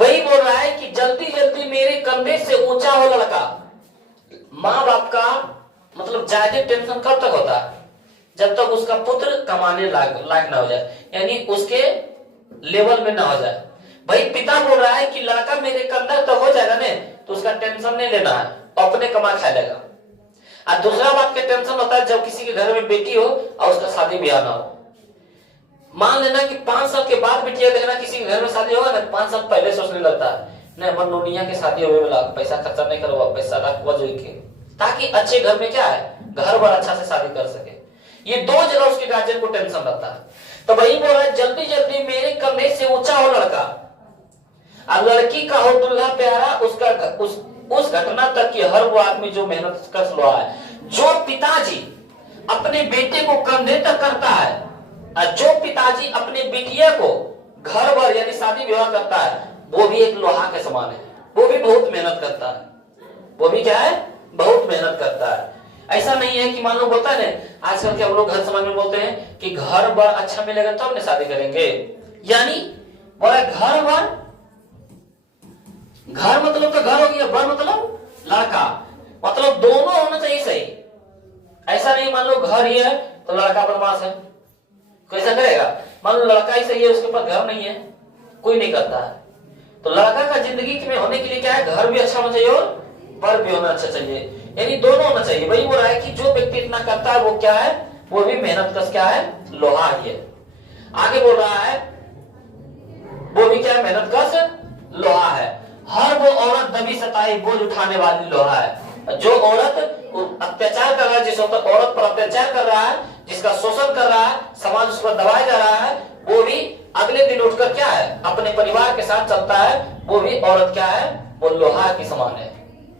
वही बोल रहा है कि जल्दी जल्दी मेरे कंधे से ऊंचा हो लड़का। माँ बाप का मतलब ज्यादा टेंशन कब तक होता है? जब तक उसका पुत्र कमाने लायक ना हो जाए, यानी उसके लेवल में ना हो जाए। भाई पिता बोल रहा है कि लड़का मेरे कंधे तो हो जाएगा ना, तो उसका टेंशन नहीं लेना है, अपने कमा खा लेगा। और दूसरा बात का टेंशन होता है जब किसी के घर में बेटी हो और उसका शादी ब्याह ना हो। मान लेना कि 5 साल के बाद बिटिया देखना किसी के घर में शादी होगा ना, 5 साल पहले सोचने लगता है नहीं मन दुनिया की शादी होने वाला, पैसा खर्चा नहीं करो, पैसा रखवा जो के, ताकि अच्छे घर में क्या है घर बार अच्छा से शादी कर सके। ये दो जगह उसके गार्जियन को टेंशन रहता है। तो वही बोल रहा है जल्दी जल्दी मेरे कंधे से ऊंचा हो लड़का, और लड़की का हो दुल्हा प्यारा, उसका उस घटना तक की हर वो आदमी जो मेहनत कर रहा है। जो पिताजी अपने बेटे को कंधे तक करता है, और जो पिताजी अपने बेटिया को घर भर यानी शादी विवाह करता है, वो भी एक लोहा के समान है। वो भी बहुत मेहनत करता है, वो भी क्या है बहुत मेहनत करता है। ऐसा नहीं है कि मान लो बोलता है ना आजकल के हम लोग घर समाज में बोलते हैं कि घर बार अच्छा मिलेगा तब ना शादी करेंगे, यानी बोला घर बार, घर मतलब तो घर हो गया, बर मतलब लड़का, मतलब दोनों होना चाहिए सही। ऐसा नहीं मान लो घर ही है तो लड़का बदमाश है, कैसा करेगा? मान लो लड़का ही सही है उसके पास घर नहीं है, कोई नहीं करता है। तो लड़का का जिंदगी में होने के लिए क्या है घर भी अच्छा होना चाहिए और बर भी होना अच्छा चाहिए, यानी दोनों होना चाहिए। वही बोल रहा है कि जो व्यक्ति इतना करता है वो क्या है, वो भी मेहनत कश क्या है लोहा ही है। आगे बोल रहा है वो भी क्या है मेहनत कश लोहा है। हर वो औरत दबी सताई बोझ उठाने वाली लोहा है। जो औरत अत्याचार कर रहा है, जिस औरत पर अत्याचार कर रहा है, जिसका शोषण कर रहा है, समाज उस पर दबाया जा रहा है, वो भी अगले दिन उठकर क्या है अपने परिवार के साथ चलता है। वो भी औरत क्या है वो लोहा की समान है,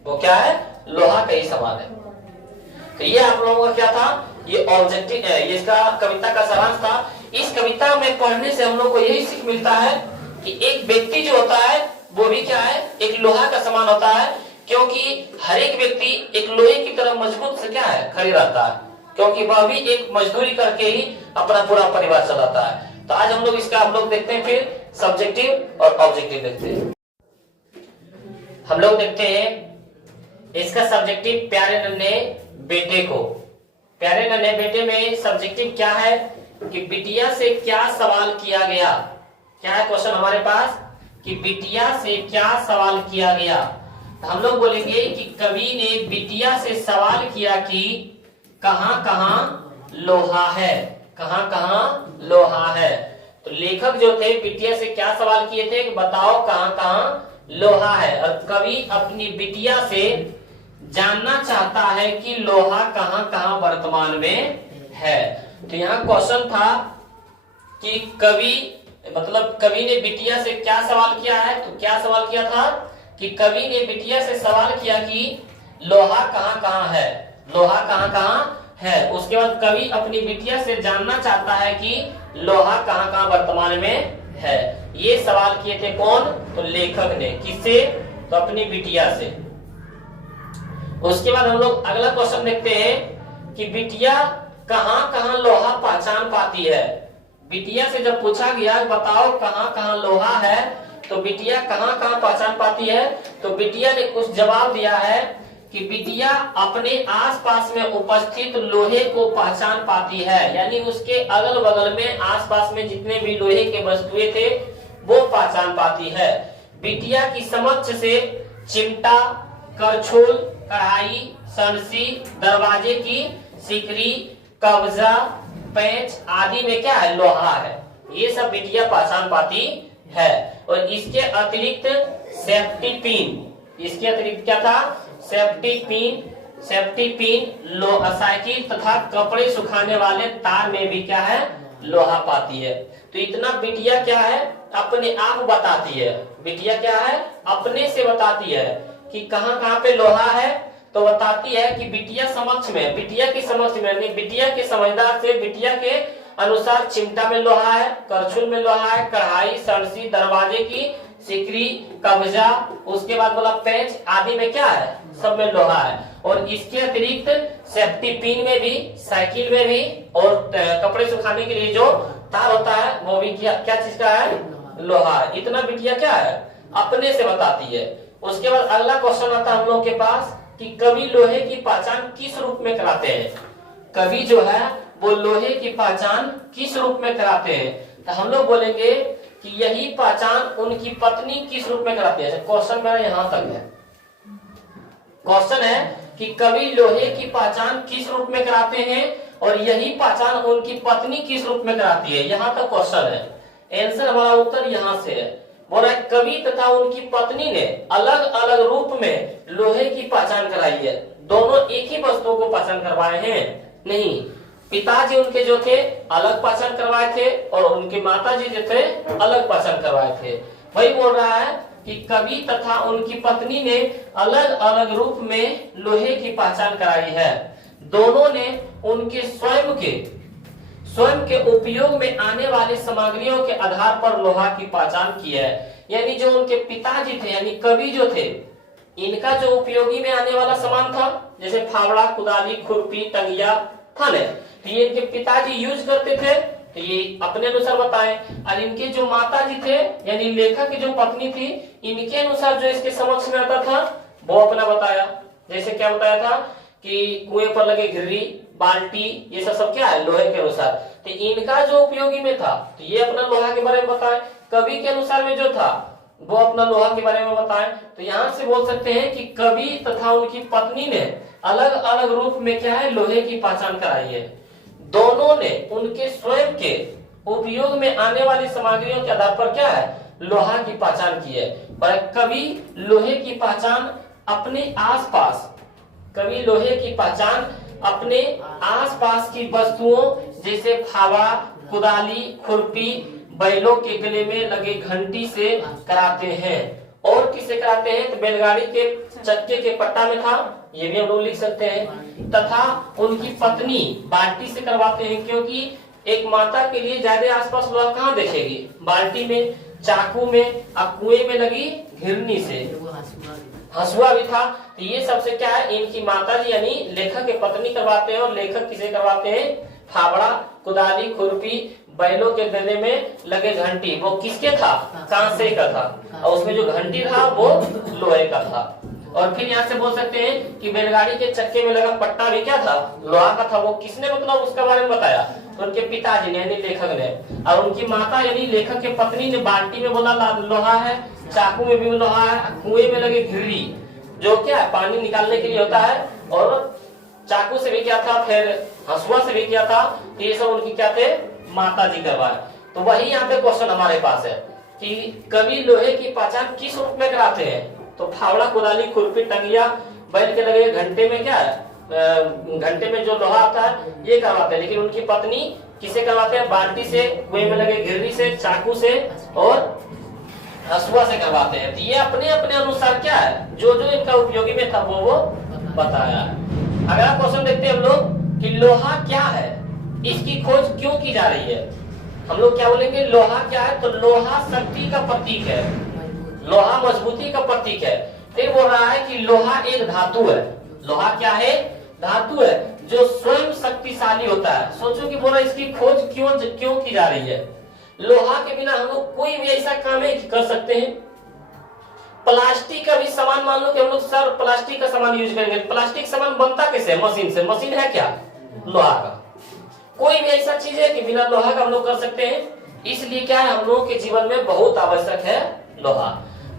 वो क्या है लोहा का ही समान है। तो ये आप लोगों का क्या था, ये ऑब्जेक्टिव है, ये इसका कविता का सारांश था। इस कविता में पढ़ने से हम लोग को यही सीख मिलता है कि एक व्यक्ति जो होता है वो भी क्या है एक लोहा का समान होता है, क्योंकि हर एक व्यक्ति एक लोहे की तरह मजबूत से क्या है खड़ी रहता है, क्योंकि वह भी एक मजदूरी करके ही अपना पूरा परिवार चलाता है। तो आज हम लोग इसका हम लोग देखते हैं फिर सब्जेक्टिव और ऑब्जेक्टिव देखते हैं। हम लोग देखते हैं इसका सब्जेक्टिव प्यारे नन्हे बेटे को। प्यारे नन्हे बेटे में सब्जेक्टिव क्या है कि बिटिया से क्या सवाल किया गया। क्या है क्वेश्चन हमारे पास कि बिटिया से क्या सवाल किया गया। तो हम लोग बोलेंगे कि कवि ने बिटिया से सवाल किया कि कहां कहां लोहा है, कहां कहां लोहा है। तो लेखक जो थे बिटिया से क्या सवाल किए थे कि बताओ कहां कहां लोहा है, और कवि अपनी बिटिया से जानना चाहता है कि लोहा कहां कहां वर्तमान में है। तो यहाँ क्वेश्चन था कि कवि मतलब कवि ने बिटिया से क्या सवाल किया है। तो क्या सवाल किया था कि कवि ने बिटिया से सवाल किया कि लोहा कहां कहां है, लोहा कहां कहां है। उसके बाद कवि अपनी बिटिया से जानना चाहता है कि लोहा कहां कहां वर्तमान में है। ये सवाल किए थे कौन, तो लेखक ने। किससे, तो अपनी बिटिया से। उसके बाद हम लोग अगला क्वेश्चन देखते हैं कि बिटिया कहां कहां लोहा पहचान पाती है। बिटिया से जब पूछा गया बताओ कहां कहां लोहा है, तो बिटिया कहां कहां पहचान पाती है। तो बिटिया ने कुछ जवाब दिया है कि बिटिया अपने आसपास में उपस्थित लोहे को पहचान पाती है, यानी उसके अगल बगल में आसपास में जितने भी लोहे के वस्तुएं थे वो पहचान पाती है। बिटिया की समक्ष से चिमटा, करछुल, कढ़ाई, सनसी, दरवाजे की सिकरी, कब्जा, पेंच आदि में क्या है, लोहा है। ये सब बिटिया पहचान पाती है। और इसके अतिरिक्त सेफ्टी पिन, इसके अतिरिक्त क्या था, सेफ्टी पिन साइकिल तथा कपड़े सुखाने वाले तार में भी क्या है, लोहा पाती है। तो इतना बिटिया क्या है, अपने आप बताती है। बिटिया क्या है, अपने से बताती है कि कहां कहां पे लोहा है। तो बताती है कि बिटिया समक्ष में, बिटिया की समक्ष में, बिटिया के समझदार से बिटिया के अनुसार चिमटा में लोहा है, करछुल में लोहा है, कढ़ाई, सरसी, दरवाजे की सिकरी, कब्जा, उसके बाद बोला पेंच आदि में क्या है, सब में लोहा है। और इसके अतिरिक्त सेफ्टी पिन में भी, साइकिल में भी, और कपड़े सुखाने के लिए जो तार होता है वो भी क्या चीज का है, लोहा है। इतना बिटिया क्या है, अपने से बताती है। उसके बाद अगला क्वेश्चन आता है हम लोग के पास कि कवि लोहे की पहचान किस रूप में कराते हैं। कवि जो है वो लोहे की पहचान किस रूप में कराते हैं। तो हम लोग बोलेंगे कि यही पहचान उनकी पत्नी किस रूप में कराती है। क्वेश्चन मेरा यहाँ तक है। क्वेश्चन है कि कवि लोहे की पहचान किस रूप में कराते हैं और यही पहचान उनकी पत्नी किस रूप में कराती है। यहाँ तक क्वेश्चन है। आंसर हमारा उत्तर यहाँ से है। बोला कवि तथा उनकी पत्नी ने अलग अलग रूप में लोहे की पहचान कराई है। दोनों एक ही वस्तुओं को पहचान करवाए हैं नहीं। पिताजी उनके जो थे अलग पहचान करवाए थे और उनके माताजी जो थे अलग पहचान करवाए थे। वही बोल रहा है कि कवि तथा उनकी पत्नी ने अलग अलग रूप में लोहे की पहचान कराई है। दोनों ने उनके स्वयं के उपयोग में आने वाले सामग्रियों के आधार पर लोहा की पहचान की है। यानी जो उनके पिताजी थे यानी कवि जो थे, इनका जो उपयोगी में आने वाला सामान था जैसे फावड़ा, कुदाली, खुरपी, टंगिया था न, तो ये इनके पिताजी यूज करते थे, तो ये अपने अनुसार बताए। और इनके जो माताजी थे यानी लेखक की जो पत्नी थी, इनके अनुसार जो इसके समक्ष में आता था वो अपना बताया। जैसे क्या बताया था कि कुएं पर लगे घिर्री, बाल्टी, ये सब क्या है, लोहे के अनुसार। तो इनका जो उपयोगी में था तो ये अपना लोहा के बारे में बताए। कवि के अनुसार में जो था वो अपना लोहा के बारे में बताए। तो यहाँ से बोल सकते हैं कि कवि तथा उनकी पत्नी ने अलग अलग रूप में क्या है, लोहे की पहचान कराई है। दोनों ने उनके स्वयं के उपयोग में आने वाली सामग्रियों के आधार पर क्या है, लोहा की पहचान की है। पर कवि लोहे की पहचान अपने आसपास, कवि लोहे की पहचान अपने आसपास की वस्तुओं जैसे फावड़ा, कुदाली, खुरपी, बैलों के गले में लगे घंटी से कराते हैं। और किसे कराते हैं, तो बैलगाड़ी के चक्के के पट्टा में था, ये भी हम लोग लिख सकते हैं। तथा उनकी पत्नी बाल्टी से करवाते हैं, क्योंकि एक माता के लिए ज्यादा आसपास लोहा कहाँ देखेगी, बाल्टी में, चाकू में, कुएं में लगी घिरनी से, हंसुआ भी था। तो ये सबसे क्या है, इनकी माताजी यानी लेखक के पत्नी करवाते हैं। और लेखक किसे करवाते हैं, फावड़ा, कुदाली, खुरपी, बैलों के गले में लगे घंटी, वो किसके था? कांसे का था, और उसमें जो घंटी था वो लोहे का था। और फिर यहाँ से बोल सकते हैं कि बैलगाड़ी के चक्के में लगा पट्टा भी क्या था? लोहा का था। वो किसने मतलब उसके बारे में बताया? तो उनके पिताजी ने यानी लेखक ने। और उनकी माता यानी लेखक के पत्नी ने बाल्टी में बोला लोहा है, चाकू में भी लोहा है, कुएं में लगे घिरी जो क्या है पानी निकालने के लिए होता है, और चाकू से भी क्या था, फिर हंसुआ से भी क्या था, ये सब उनकी क्या थे? माता जी करवाए। तो वही यहाँ पे क्वेश्चन हमारे पास है कि कवि लोहे की पहचान किस रूप में कराते हैं? तो फावड़ा, कुदाली, खुरपी, टंगिया, बैल के लगे घंटे में क्या है, घंटे में जो लोहा आता है ये करवाते हैं। लेकिन उनकी पत्नी किसे करवाते हैं? बाल्टी से, कुएं में लगे घिरनी से, चाकू से और हंसुआ से करवाते हैं। तो ये अपने अपने अनुसार क्या है, जो जो इनका उपयोगी में था वो बताया। अगला क्वेश्चन देखते हैं हम लोग कि लोहा क्या है, इसकी खोज क्यों की जा रही है? हम लोग क्या बोलेंगे? लोहा क्या है? तो लोहा शक्ति का प्रतीक है, लोहा मजबूती का प्रतीक है। फिर बोल रहा है कि लोहा एक धातु है। लोहा क्या है? धातु है जो स्वयं शक्तिशाली होता है। सोचो कि बोला इसकी खोज क्यों की जा रही है? लोहा के बिना हम लोग कोई भी ऐसा काम है कर सकते हैं? प्लास्टिक का भी सामान, मान लो कि हम लोग सर प्लास्टिक का सामान यूज करेंगे, प्लास्टिक सामान बनता कैसे है? मशीन से। मशीन है क्या? लोहा का। कोई भी ऐसा चीज है कि बिना लोहा का हम लोग कर सकते हैं? इसलिए क्या है, हम लोगों के जीवन में बहुत आवश्यक है लोहा।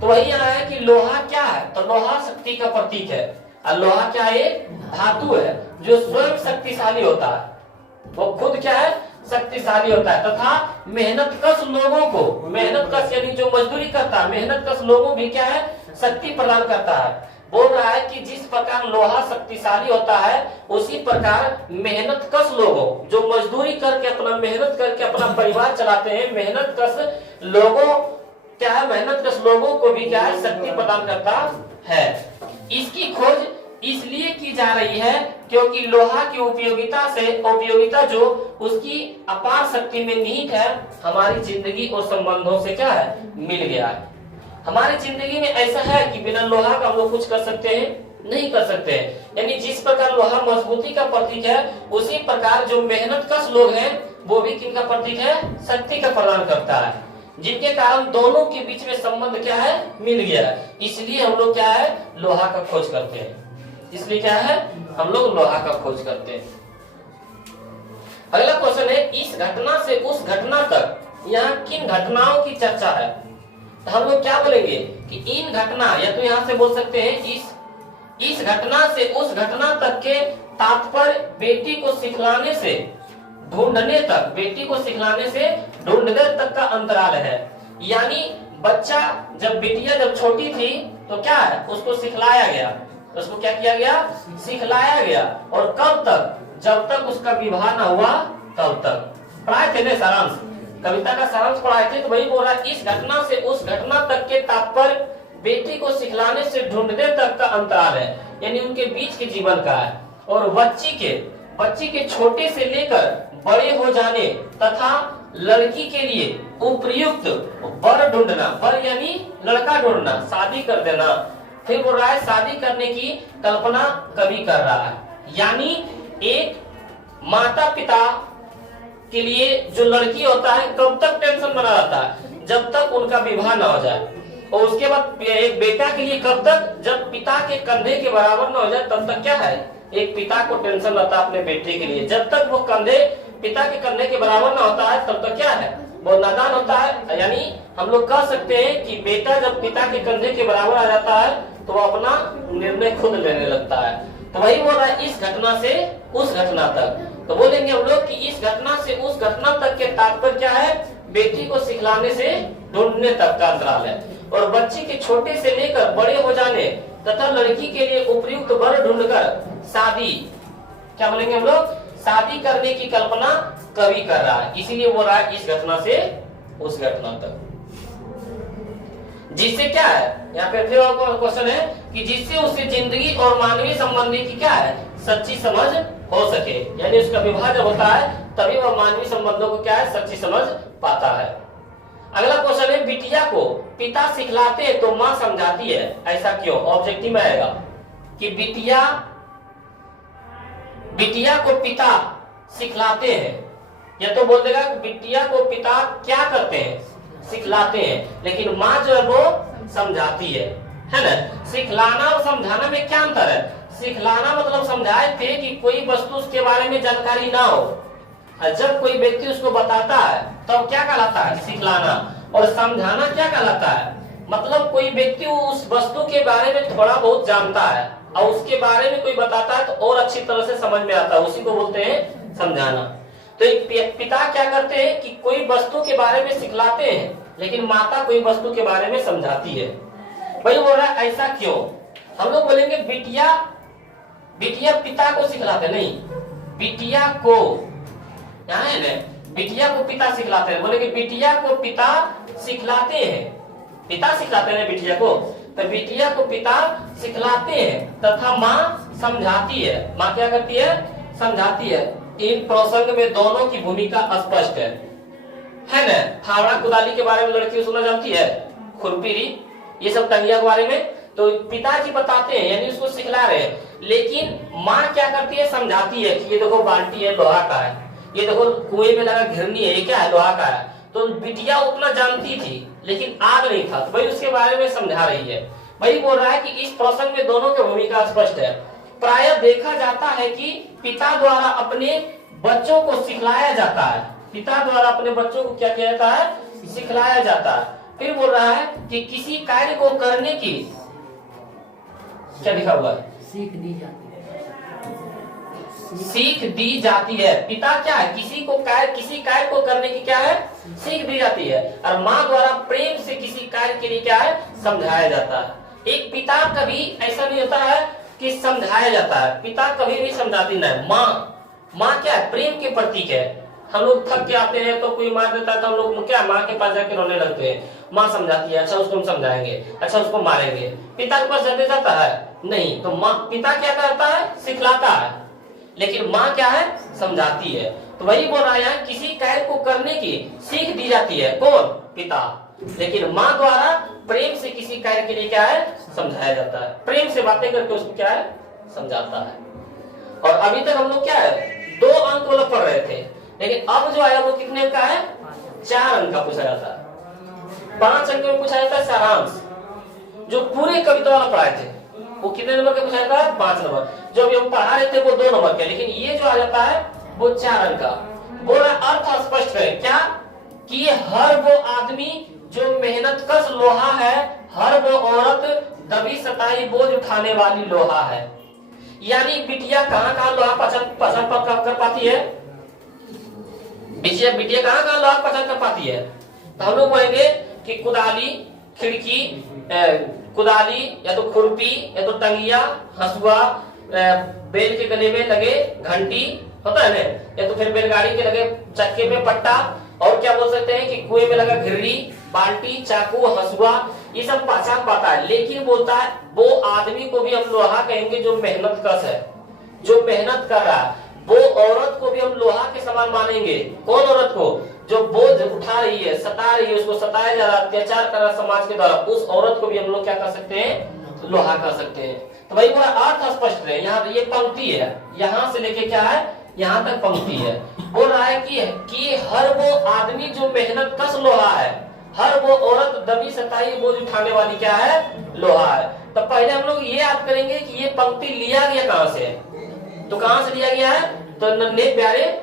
तो वही यहाँ है कि लोहा क्या है? तो लोहा शक्ति का प्रतीक है। और लोहा क्या है? धातु है जो स्वयं शक्तिशाली होता है। वो खुद क्या है? शक्तिशाली होता है। तथा मेहनत कश लोगों को, मेहनत कश यानी जो मजदूरी करता है, मेहनत कश लोगों भी क्या है? शक्ति प्रदान करता है। बोल रहा है कि जिस प्रकार लोहा शक्तिशाली होता है उसी प्रकार मेहनत कश लोगों जो मजदूरी करके अपना मेहनत करके अपना परिवार चलाते हैं, मेहनत कश लोगों क्या है? मेहनत कश लोगों को भी क्या है? शक्ति प्रदान करता है। इसकी खोज इसलिए की जा रही है क्योंकि लोहा की उपयोगिता जो उसकी अपार शक्ति में निहित है, हमारी जिंदगी और संबंधों से क्या है? मिल गया है। हमारी जिंदगी में ऐसा है कि बिना लोहा का हम लोग कुछ कर सकते हैं? नहीं कर सकते हैं। यानी जिस प्रकार लोहा मजबूती का प्रतीक है, उसी प्रकार जो मेहनत कश लोग हैं वो भी किनका प्रतीक है? शक्ति का प्रदान करता है, जिनके कारण दोनों के बीच में संबंध क्या है? मिल गया है। इसलिए हम लोग क्या है? लोहा का खोज करते हैं। इसलिए क्या है? हम लोग लोहा का खोज करते हैं। अगला क्वेश्चन है, इस घटना से उस घटना तक यहाँ किन घटनाओं की चर्चा है? तो हम लोग क्या बोलेंगे कि इन घटना, या तो यहाँ से बोल सकते हैं इस घटना से उस घटना तक के तात्पर्य बेटी को सिखलाने से ढूंढने तक, बेटी को सिखलाने से ढूंढने तक का अंतराल है। यानी बच्चा बेटिया जब छोटी थी तो क्या है? उसको सिखलाया गया, उसको क्या किया गया? सिखलाया गया। और कब तक? जब तक उसका विवाह न हुआ तब तक। पढ़ाए थे ना सारांश, कविता का सारांश पढ़ाए थे। तो वही बोल रहा है इस घटना से उस घटना तक के तात्पर्य बेटी को सिखलाने से ढूंढने तक का अंतराल है, यानी उनके बीच के जीवन का है। और बच्ची के छोटे से लेकर बड़े हो जाने तथा लड़की के लिए उपयुक्त वर ढूंढना, वर यानी लड़का ढूंढना, शादी कर देना। फिर बोल रहा है शादी करने की कल्पना कवि कर रहा है। यानी एक माता पिता के लिए जो लड़की होता है कब तक टेंशन बना रहता है? जब तक उनका विवाह न हो जाए। और उसके बाद एक बेटा के लिए कब तक? जब पिता के कंधे के बराबर न हो जाए तब तक क्या है? एक पिता को टेंशन रहता है अपने बेटे के लिए। जब तक वो पिता के कंधे के बराबर न होता है तब तक क्या है? वो नादान होता है। यानी हम लोग कह सकते हैं कि बेटा जब पिता के कंधे के बराबर आ जाता है तो वो अपना निर्णय खुद लेने लगता है। तो वही बोल रहा है इस घटना से उस घटना तक। तो बोलेंगे हम लोग कि इस घटना से उस घटना तक के तात्पर्य क्या है? बेटी को सिखलाने से ढूंढने तक का अंतराल है। और बच्ची के छोटे से लेकर बड़े हो जाने तथा लड़की के लिए उपयुक्त वर ढूंढकर शादी, क्या बोलेंगे हम लोग? शादी करने की कल्पना कवि कर रहा है। इसीलिए बोल रहा है इस घटना से उस घटना तक। जिससे क्या है? यहाँ पे फिर क्वेश्चन है कि जिससे उससे जिंदगी और मानवीय संबंधी की क्या है? सच्ची समझ हो सके। यानी उसका विवाह जब होता है तभी वह मानवीय संबंधों को क्या है? सच्ची समझ पाता है। अगला क्वेश्चन है, बिटिया को पिता सिखलाते हैं तो माँ समझाती है, ऐसा क्यों? ऑब्जेक्टिव में आएगा कि बिटिया को पिता सिखलाते हैं या तो बोल देगा बिटिया को पिता क्या करते हैं, सिखलाते हैं, लेकिन माँ जो है वो समझाती है ना। सिखलाना और समझाना में क्या अंतर है? सिखलाना मतलब समझाए थे कि कोई वस्तु उसके बारे में जानकारी ना हो, और जब कोई व्यक्ति उसको बताता है तब क्या कहलाता है? सिखलाना। और समझाना क्या कहलाता है? मतलब कोई व्यक्ति उस वस्तु के बारे में थोड़ा बहुत जानता है और उसके बारे में कोई बताता है तो और अच्छी तरह से समझ में आता है, उसी को बोलते हैं समझाना। तो एक पिता क्या करते हैं कि कोई वस्तु के बारे में सिखलाते हैं, लेकिन माता कोई वस्तु के बारे में समझाती है। भाई बोल रहा है ऐसा क्यों? हम लोग बोलेंगे बिटिया पिता को सिखलाते नहीं, बिटिया को, यहाँ है ना, बिटिया को पिता सिखलाते हैं, बोले कि बिटिया को पिता सिखलाते हैं, पिता सिखलाते हैं बिटिया को, तो बिटिया को पिता सिखलाते हैं तथा माँ समझाती है। माँ क्या करती है? समझाती है। इन प्रसंग में दोनों की भूमिका स्पष्ट है ना। फावड़ा कुदाली के बारे में लड़की सुना जानती है, खुरपीरी, ये सब टंगिया के बारे में तो पिताजी बताते हैं, यानी उसको सिखला रहे हैं, लेकिन माँ क्या करती है? समझाती है कि ये देखो बाल्टी है, लोहा का है, ये देखो कुएं में लगा घिरनी है, ये क्या है? लोहा का है। तो बिटिया उतना जानती थी लेकिन आग नहीं था, तो भाई उसके बारे में समझा रही है। वही बोल रहा है कि इस प्रसंग में दोनों की भूमिका स्पष्ट है। प्रायः देखा जाता है कि पिता द्वारा अपने बच्चों को सिखलाया जाता है, पिता द्वारा अपने बच्चों को क्या किया जाता है? सिखलाया जाता है। फिर बोल रहा है कि किसी कार्य को करने की, क्या लिखा हुआ है? सीख दी जाती है, सीख दी जाती है। पिता क्या है? किसी कार्य को करने की क्या है? सीख दी जाती है। और माँ द्वारा प्रेम से किसी कार्य के लिए क्या है? समझाया जाता है। एक पिता कभी ऐसा नहीं होता है कि समझाया जाता है, पिता कभी भी समझाती नहीं। माँ क्या है? प्रेम के प्रतीक है। हम लोग थक के आते हैं तो कोई मार देता है तो हम लोग क्या माँ के पास जाके रोने लगते हैं, माँ समझाती है, अच्छा उसको हम समझाएंगे, अच्छा उसको मारेंगे। पिता के पास जाते जाता है नहीं, तो माँ, पिता क्या करता है? सिखलाता है, लेकिन माँ क्या है? समझाती है। तो वही बोल रहा है, किसी कार्य को करने की सीख दी जाती है, कौन? पिता। लेकिन माँ द्वारा प्रेम से किसी कार्य के लिए क्या है? समझाया जाता है, प्रेम से बातें करके उसको क्या है? समझाता है। और अभी तक हम लोग क्या है? 2 अंक वाला पढ़ रहे थे, लेकिन अब जो आया वो कितने अंक का है? 4 अंक का पूछा जाता है। 5 अंक में पूछा जाता है सारांश। जो पूरे कविता वाला पढ़ाए थे वो कितने नंबर का पूछा जाता है? 5 नंबर। जो अभी हम पढ़ा रहे थे वो 2 नंबर के, लेकिन ये जो आ जाता है वो 4 अंक का। बोला अर्थ स्पष्ट है क्या? कि हर वो आदमी जो मेहनत कश लोहा है, हर वो औरत दबी सताई बोझ उठाने वाली लोहा है। यानी बिटिया कहाँ लोहा पसंद कर पाती है? बिटिया कहाँ लोहा पसंद कर पाती है? तो हम लोग बोलेंगे कि कुदाली, खिड़की, कुदाली या तो खुरपी या तो टंगिया, हंसुआ, बैल के गले में लगे घंटी होता है ना, या तो फिर बैलगाड़ी के लगे चक्के में पट्टा, और क्या बोल सकते हैं कि कुएं में लगा घिर्री, बाल्टी, चाकू, हंसुआ, ये सब पहचान पाता है। लेकिन बोलता है वो आदमी को भी हम लोहा कहेंगे जो मेहनत कश है, जो मेहनत कर रहा है। वो औरत को भी हम लोहा के समान मानेंगे। कौन औरत को? जो बोझ उठा रही है, सता रही है, उसको सताया जा रहा है, अत्याचार कर रहा समाज के द्वारा, उस औरत को भी हम लोग क्या कर सकते हैं? लोहा कर सकते हैं। तो भाई पूरा अर्थ स्पष्ट है। यहाँ ये पंक्ति है, यहाँ से लेके क्या है? यहाँ तक पंक्ति है। बोल रहा है कि हर वो आदमी जो मेहनत कश लोहा है, हर वो औरत दबी सताई बोझ उठाने वाली क्या है? लोहा है। तो पहले हम लोग ये याद करेंगे कि ये पंक्ति लिया गया कहाँ से है। तो कहाँ से लिया गया है? तो नन्हे प्यारे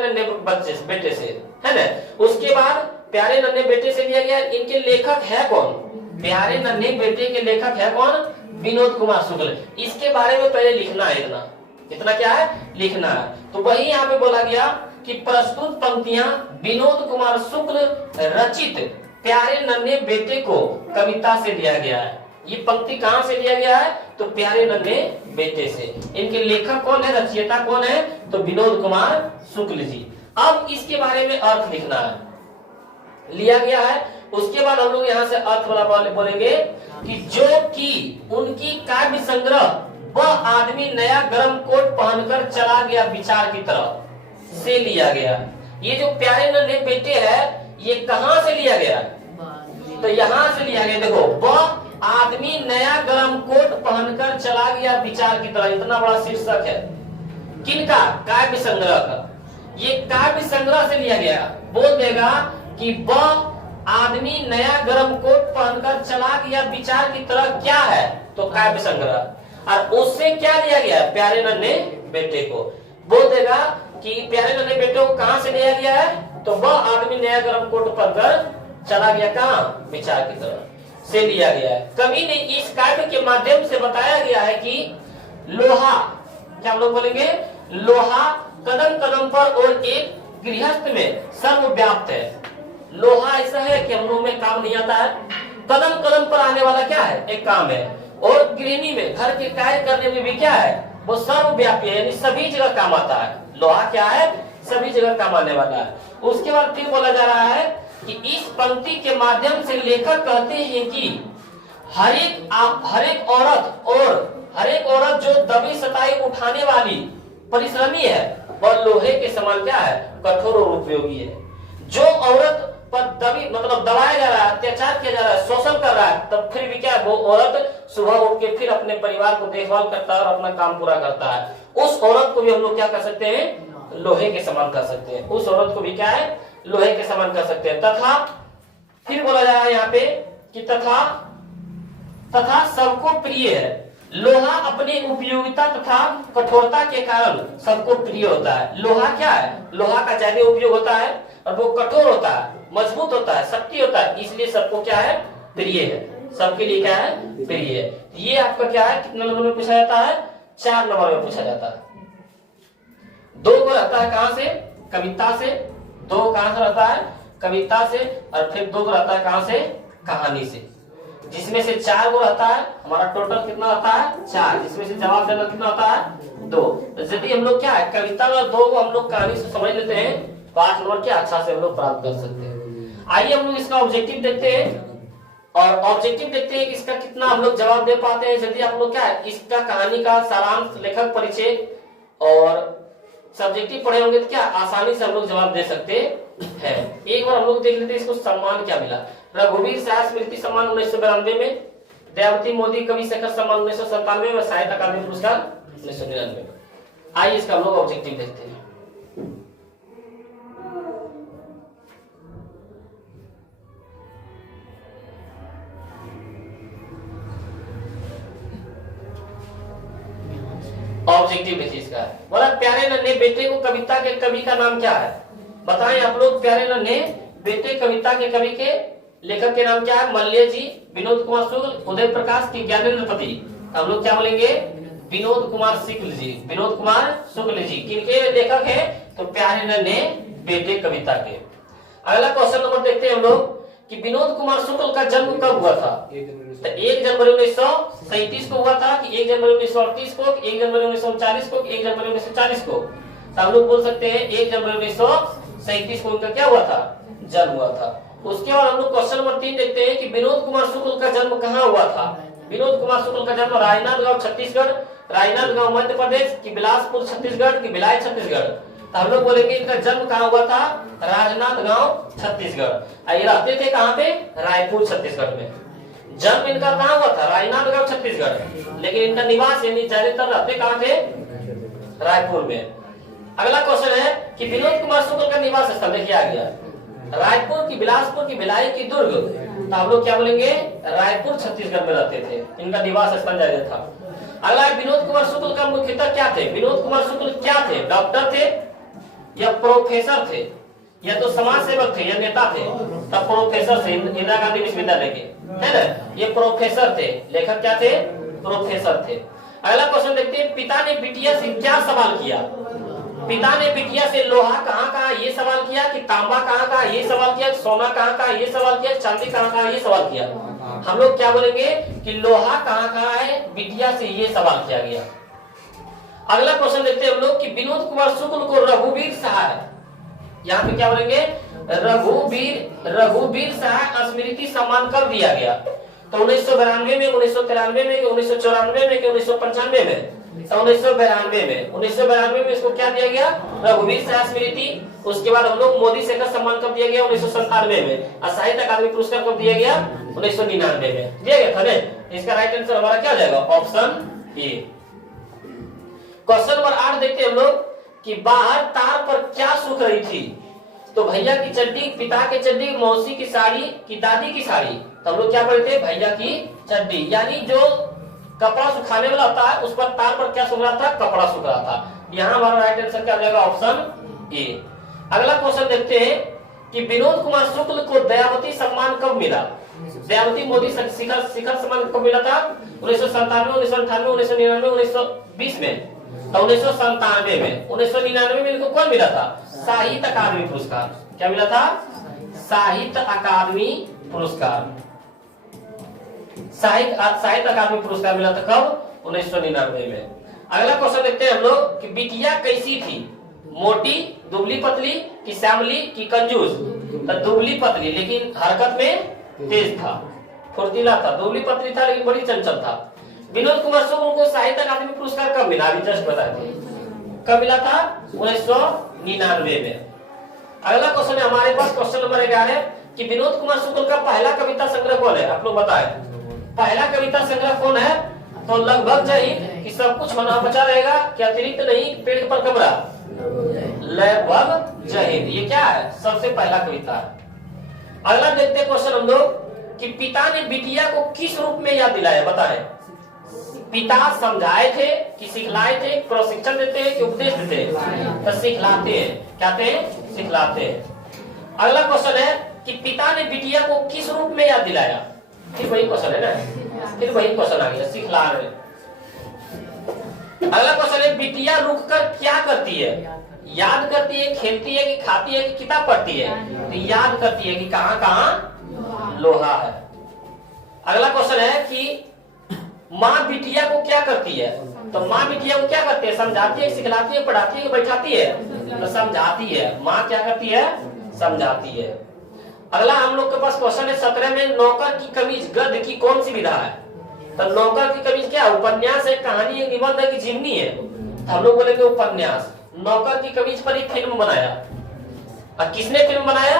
नन्हे बच्चे बेटे से, है ना। उसके बाद प्यारे नन्हे बेटे से लिया गया। इनके लेखक है कौन? प्यारे नन्हे बेटे के लेखक है कौन? विनोद कुमार शुक्ल। इसके बारे में पहले लिखना है, इतना क्या है? लिखना है। तो वही यहाँ पे बोला गया कि प्रस्तुत पंक्तियां विनोद कुमार शुक्ल रचित प्यारे नन्हे बेटे को कविता से लिया गया है। ये पंक्ति कहाँ से लिया गया है? तो प्यारे नन्हे बेटे से। इनके लेखक कौन है? रचयिता कौन है? तो विनोद कुमार शुक्ल जी। अब इसके बारे में अर्थ लिखना है, लिया गया है। उसके बाद हम लोग यहाँ से अर्थ वाला बोलेंगे कि जो कि उनकी काव्य संग्रह वह आदमी नया गर्म कोट पहनकर चला गया विचार की तरफ से लिया गया। ये जो प्यारे नन्हे बेटे है ये कहाँ से लिया गया? तो यहाँ से लिया गया। देखो, वह आदमी नया गर्म कोट पहनकर चला गया विचार की तरफ, इतना बड़ा शीर्षक है। किनका? काव्य संग्रह का। ये काव्य संग्रह से लिया गया। बोल देगा कि वह आदमी नया गर्म कोट पहनकर चला गया विचार की तरह, क्या है? तो काव्य संग्रह। और उससे क्या लिया गया? प्यारे नन्हे बेटे को। बोल देगा कि प्यारे नन्हे बेटे को कहां से लिया गया है? तो वह आदमी नया गर्म कोट पहनकर चला गया कहां? विचार की तरह से लिया गया है। कवि ने इस काव्य के माध्यम से बताया गया है कि लोहा, क्या हम लोग बोलेंगे? लोहा कदम कदम पर और एक गृहस्थ में सर्वव्याप्त है। लोहा ऐसा है कि हम लोग में काम नहीं आता है, कदम कदम पर आने वाला क्या है? एक काम है। और गृहिणी में, घर के कार्य करने में भी क्या है? वो सर्वव्यापी है, यानी सभी जगह काम आता है। लोहा क्या है? सभी जगह काम आने वाला है। उसके बाद फिर बोला जा रहा है कि इस पंक्ति के माध्यम से लेखक कहते हैं कि हर एक औरत जो दबी सताई उठाने वाली परिश्रमी है, वह लोहे के समान क्या है? कठोर और उपयोगी है। जो औरत पर दबी मतलब दबाया जा रहा है, अत्याचार किया जा रहा है, शोषण कर रहा है, तब फिर भी क्या है? वो औरत सुबह उठ के फिर अपने परिवार को देखभाल करता है और अपना काम पूरा करता है। उस औरत को भी हम लोग क्या कर सकते हैं? लोहे के समान कर सकते हैं। उस औरत को भी क्या है? लोहे के समान कर सकते हैं। तथा फिर बोला जा रहा है यहाँ पे कि तथा सबको प्रिय है। लोहा अपनी उपयोगिता तथा कठोरता के कारण सबको प्रिय होता है। लोहा क्या है? लोहा का ज्यादा उपयोग होता है और वो कठोर होता है, मजबूत होता है, शक्ति होता है, इसलिए सबको क्या है? प्रिय है। सबके लिए क्या है? प्रिय है। ये आपका क्या है? कितने नंबर में पूछा जाता है? 4 नंबर में पूछा जाता है। 2 को रहता है कहां से? कविता से। 2 कहां से रहता है? कविता से। और फिर 2 को रहता है कहां से? कहानी से। जिसमें से 4 को रहता है, हमारा टोटल कितना रहता है? 4। जिसमें से जवाब देना कितना होता है? 2। तो यदि हम लोग क्या है? कविता में 2 को हम लोग कहानी से समझ लेते हैं, 5 नंबर क्या अच्छा से हम लोग प्राप्त कर सकते हैं। आइए हम लोग इसका ऑब्जेक्टिव देखते हैं और ऑब्जेक्टिव देखते हैं कि इसका कितना हम लोग जवाब दे पाते हैं। यदि आप लोग क्या है? इसका कहानी का सारांश, लेखक परिचय और सब्जेक्टिव पढ़े होंगे तो क्या आसानी से हम लोग जवाब दे सकते हैं। एक बार हम लोग देख लेते हैं इसको सम्मान क्या मिला। रघुवीर सहाय स्मृति सम्मान 1992 में, दयावती मोदी कवि शेखर सम्मान 1997 में, साहित्य अकादमी पुरस्कार 1999 में। आइए इसका हम लोग ऑब्जेक्टिव देखते हैं। ऑब्जेक्टिव देखिए इसका। बोला प्यारे नन्हे बेटे को कविता के कवि का नाम क्या है? बताएं आप लोग। प्यारे नन्हे बेटे कविता के कवि के लेखक के नाम क्या है? मल्य जी, विनोद कुमार शुक्ल, उदय प्रकाश की ज्ञानेंद्रपति। हम लोग क्या बोलेंगे? विनोद कुमार शुक्ल जी। विनोद कुमार शुक्ल जी किनके लेखक है? तो प्यारे नन्हे बेटे कविता के। अगला क्वेश्चन नंबर देखते हैं हम लोग कि विनोद कुमार शुक्ल का जन्म कब हुआ था? तो 1 जनवरी 1937 को हुआ था कि 1 जनवरी 1938 को, 1 जनवरी 1939 को, 1 जनवरी 1940 को? तो हम लोग बोल सकते हैं 1 जनवरी 1937 को उनका क्या हुआ था? जन्म हुआ था। उसके बाद हम लोग क्वेश्चन नंबर 3 देखते हैं कि विनोद कुमार शुक्ल का जन्म कहाँ हुआ था? विनोद कुमार शुक्ल का जन्म राजनांदगांव छत्तीसगढ़, राजनांदगांव मध्य प्रदेश की बिलासपुर छत्तीसगढ़ की भिलाई छत्तीसगढ़? तो हम लोग बोलेंगे इनका जन्म कहाँ हुआ था? राजनांदगांव छत्तीसगढ़। ये रहते थे कहाँ पे? रायपुर छत्तीसगढ़ में। जन्म इनका कहाँ हुआ था? राजनांदगांव छत्तीसगढ़, लेकिन इनका निवास यानी ज्यादातर रहते कहाँ थे? रायपुर में। अगला क्वेश्चन है कि विनोद कुमार शुक्ल का निवास स्थल देखिए आ गया रायपुर की बिलासपुर की भिलाई की दुर्ग। तो हम लोग क्या बोलेंगे? रायपुर छत्तीसगढ़ में रहते थे, इनका निवास स्थल ज्यादा था। अगला विनोद कुमार शुक्ल का मुख्यतः क्या थे? विनोद कुमार शुक्ल क्या थे? डॉक्टर थे या प्रोफेसर थे या तो समाज सेवक थे या नेता थे? तब प्रोफेसर थे, इंदिरा गांधी विश्वविद्यालय के, है ना? ये प्रोफेसर थे। लेखक क्या थे? प्रोफेसर थे। अगला क्वेश्चन देखते हैं, पिता ने बिटिया से क्या सवाल किया? पिता ने बिटिया से लोहा कहाँ कहाँ ये सवाल किया, कि तांबा कहाँ कहाँ ये सवाल किया, सोना कहाँ कहाँ ये सवाल किया, चांदी कहाँ कहाँ ये सवाल किया? हम लोग क्या बोलेंगे कि लोहा कहाँ कहाँ है, बिटिया से ये सवाल किया गया। अगला क्वेश्चन देखते हैं हम लोग कि विनोद कुमार शुक्ल को रघुवीर सहाय, यहाँ पे क्या बोलेंगे? रघुवीर सहाय स्मृति सम्मान कब दिया गया? तो 1992 में, 1993 में, 1994 में, 1995 में? 1992 में। 1992 में इसको क्या दिया गया? रघुवीर सहाय स्मृति। उसके बाद हम लोग मोदी शेखर सम्मान कब दिया गया? 1997 में। और साहित्य अकादमी पुरस्कार कब दिया गया? 1999 में दिया गया था ना। इसका राइट आंसर हमारा क्या हो जाएगा? Option A. क्वेश्चन नंबर 8 देखते हैं हम लोग कि बाहर तार पर क्या सूख रही थी? तो भैया की चड्डी, पिता की चड्डी, मौसी की साड़ी, की दादी की साड़ी। तो हम लोग क्या पढ़े थे? भैया की चड्डी। यानी जो कपड़ा सुखाने वाला होता है उस पर तार पर क्या सूख रहा था? कपड़ा सूख रहा था। यहाँ हमारा राइट आंसर क्या हो जाएगा? Option A. अगला क्वेश्चन देखते हैं कि विनोद कुमार शुक्ल को दयावती सम्मान कब मिला? दयावती मोदी शिखर सम्मान कब मिला था? 1997, 1998, 1999, 1920 में। तो 1997 में। 1999 में इनको कौन मिला था? साहित्य अकादमी पुरस्कार। क्या मिला था? साहित्य अकादमी पुरस्कार। साहित्य अकादमी पुरस्कार मिला था कब? 1999 में। अगला क्वेश्चन देखते हैं हम लोग कि बिटिया कैसी थी? मोटी, दुबली पतली, कि श्यामली, कि कंजूस? तो दुबली पतली, लेकिन हरकत में तेज था, फुर्तीला था। दुबली पतली था लेकिन बड़ी चंचल था। विनोद कुमार शुक्ल को साहित्य अकादमी पुरस्कार कब मिला? अभी जस्ट बताए थे। कब मिला था? 1999 में। अगला क्वेश्चन है हमारे पास, क्वेश्चन नंबर 11 कि विनोद कुमार शुक्ल का पहला कविता संग्रह कौन है? आप लोग बताएं, पहला कविता संग्रह कौन है? तो लगभग जय हिंद, कि सब कुछ मना बचा रहेगा, कि अतिरिक्त नहीं, पेड़ पर कमरा, लगभग जय हिंद। ये क्या है? सबसे पहला कविता है। अगला देखते हैं क्वेश्चन हम लोग कि पिता ने बिटिया को किस रूप में याद दिलाया? बताएं। पिता समझाए थे, कि सिखलाए थे, प्रशिक्षण देते हैं, कि उपदेश देते हैं? तो सिखलाते हैं। क्या थे? सिखलाते हैं। अगला क्वेश्चन है कि पिता ने बिटिया को किस रूप में याद दिलाया? फिर वही क्वेश्चन है ना, फिर वही क्वेश्चन आ गया, सिखला रहे। अगला क्वेश्चन है बिटिया रुककर क्या करती है? याद करती है, खेलती है, कि खाती है, कि किताब पढ़ती है? तो याद करती है कि कहां कहां लोहा है। अगला क्वेश्चन है कि माँ बिटिया को क्या करती है? तो माँ बिटिया को क्या करती है? समझाती है, सिखलाती है, पढ़ाती है, बैठाती है? तो समझाती है। माँ क्या करती है? समझाती है। अगला हम लोग के पास क्वेश्चन है 17 में, नौकर की कमीज गद्य की कौन सी विधा है? तो नौकर की कमीज क्या? उपन्यास है, कहानी है, निबंध है, कि जीवनी है? तो हम लोग बोलेंगे उपन्यास। नौकर की कमीज पर एक फिल्म बनाया, और किसने फिल्म बनाया?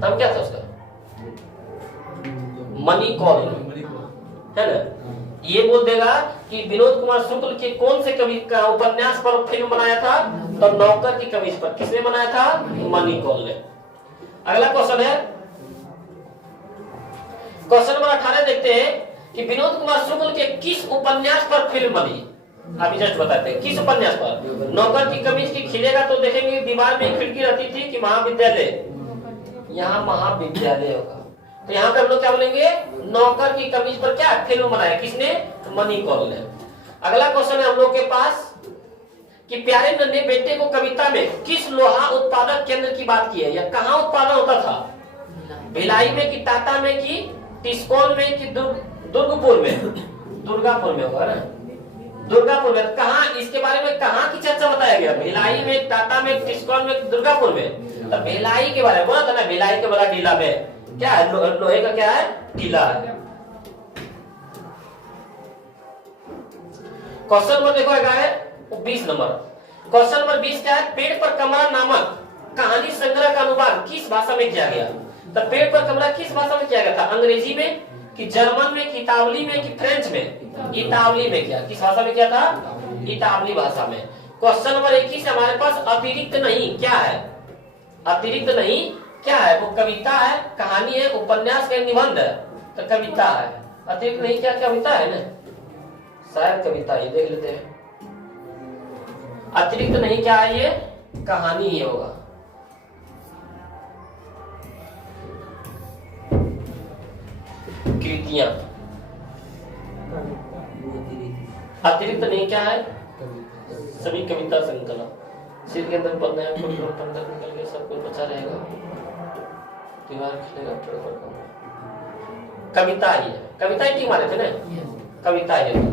तब क्या था उसका? मनी कॉल है ना। ये बोल देगा कि विनोद कुमार शुक्ल के कौन से कवि का उपन्यास पर फिल्म बनाया था? तो नौकर की कमीज पर। किसने बनाया था? मनी कॉल ने। अगला क्वेश्चन है क्वेश्चन नंबर 18 देखते हैं कि विनोद कुमार शुक्ल के किस उपन्यास पर फिल्म बनी? अभी जस्ट बताते हैं किस उपन्यास पर। नौकर की कमीज की खिलेगा तो देखेंगे दीवार में खिड़की रहती थी, कि महाविद्यालय? यहाँ महाविद्यालय होगा। तो यहाँ पे हम लोग क्या बोलेंगे? नौकर की कमीज पर क्या फिल्म बनाया? किसने? मनी कॉल ने। अगला क्वेश्चन है हम लोग के पास कि प्यारे नन्हे बेटे को कविता में किस लोहा उत्पादक केंद्र की बात की है, या कहाँ उत्पादन होता था? भिलाई में, कि टाटा में, कि टिस्कोन में, कि दुर्गापुर में? दुर्गापुर में होगा ना, दुर्गापुर में। कहाँ, इसके बारे में कहाँ की चर्चा बताया गया? भिलाई में, टाटा में, टिस्कोन में, दुर्गापुर में? तो भिलाई के बारे में बोला था ना, भिलाई के बड़ा टीला में क्या है? लोहे का क्या है? टीला है। क्वेश्चन नंबर देखो 20 नंबर। क्वेश्चन नंबर 20 क्या है? पेड़ पर कमरा नामक कहानी संग्रह का अनुवाद किस भाषा में किया गया? तो पेड़ पर कमरा किस भाषा में किया गया था? अंग्रेजी में, कि जर्मन में, कि इतावली में, कि फ्रेंच में? इतावली में किया। किस भाषा में किया था? इतावली भाषा में। क्वेश्चन नंबर 21 हमारे पास अतिरिक्त नहीं क्या है? अतिरिक्त नहीं क्या है? वो कविता है, कहानी है, उपन्यास है, निबंध है? तो कविता है। अतिरिक्त नहीं क्या? कविता है ना, शायद कविता ही देख लेते हैं। अतिरिक्त नहीं क्या है? ये कहानी ही होगा। कृतियां। अतिरिक्त नहीं क्या है? सभी कविता संकलन। सिर के अंदर पन्ना है, अंदर निकल के सब कुछ बचा रहेगा, दीवार खिलेगा, पेड़ पर कमरा। कविता ही है। कविता ही ठीक माने थे ना, कविता ही है।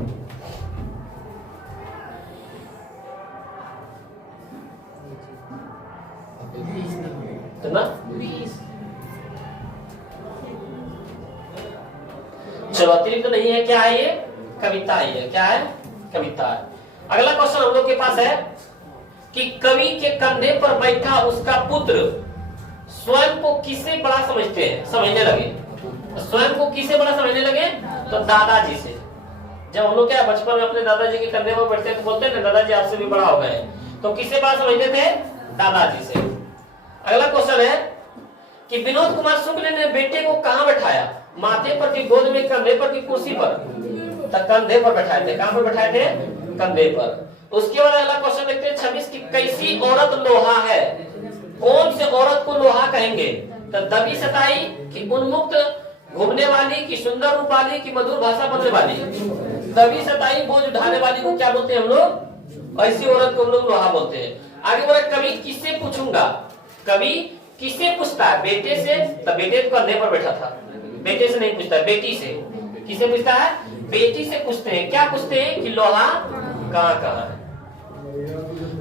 ना चलो अतिरिक्त नहीं है क्या है? ये कविता ही है। क्या है? कविता है। अगला क्वेश्चन हम लोग के पास है कि कवि के कंधे पर बैठा उसका पुत्र स्वयं को किससे बड़ा समझते हैं? समझने लगे। स्वयं को किससे बड़ा समझने लगे? तो दादाजी से। जब हम लोग क्या बचपन में अपने दादाजी के कंधे पर बैठते तो बोलते हैं ना दादाजी आपसे भी बड़ा हो गए, तो किससे बात समझते थे? दादाजी से। अगला क्वेश्चन है कि विनोद कुमार शुक्ल ने बेटे को कहां बैठाया? माथे पर की गोद में, कंधे पर की कुर्सी पर? तो कंधे पर बैठाए थे। कहां पर बैठाए थे? कंधे पर। उसके बाद अगला क्वेश्चन देखते हैं 26 की कैसी औरत लोहा है? कौन से औरत को लोहा कहेंगे? तो दबी सताई कि उन्मुक्त घूमने वाली की सुंदर रूप वाली की मधुर भाषा बोलने वाली? दबी सताई बोझ उठाने वाली को क्या बोलते हैं हम लोग? ऐसी औरत को हम लोग लोहा बोलते हैं। आगे बढ़े, कवि किससे पूछूंगा? कवि किससे पूछता है? बेटे से। तब बेटे तो कंधे पर बैठा था, बेटे से नहीं पूछता, बेटी से। किससे पूछता है? बेटी से पूछते हैं। क्या पूछते हैं? कि लोहा कहाँ कहाँ है।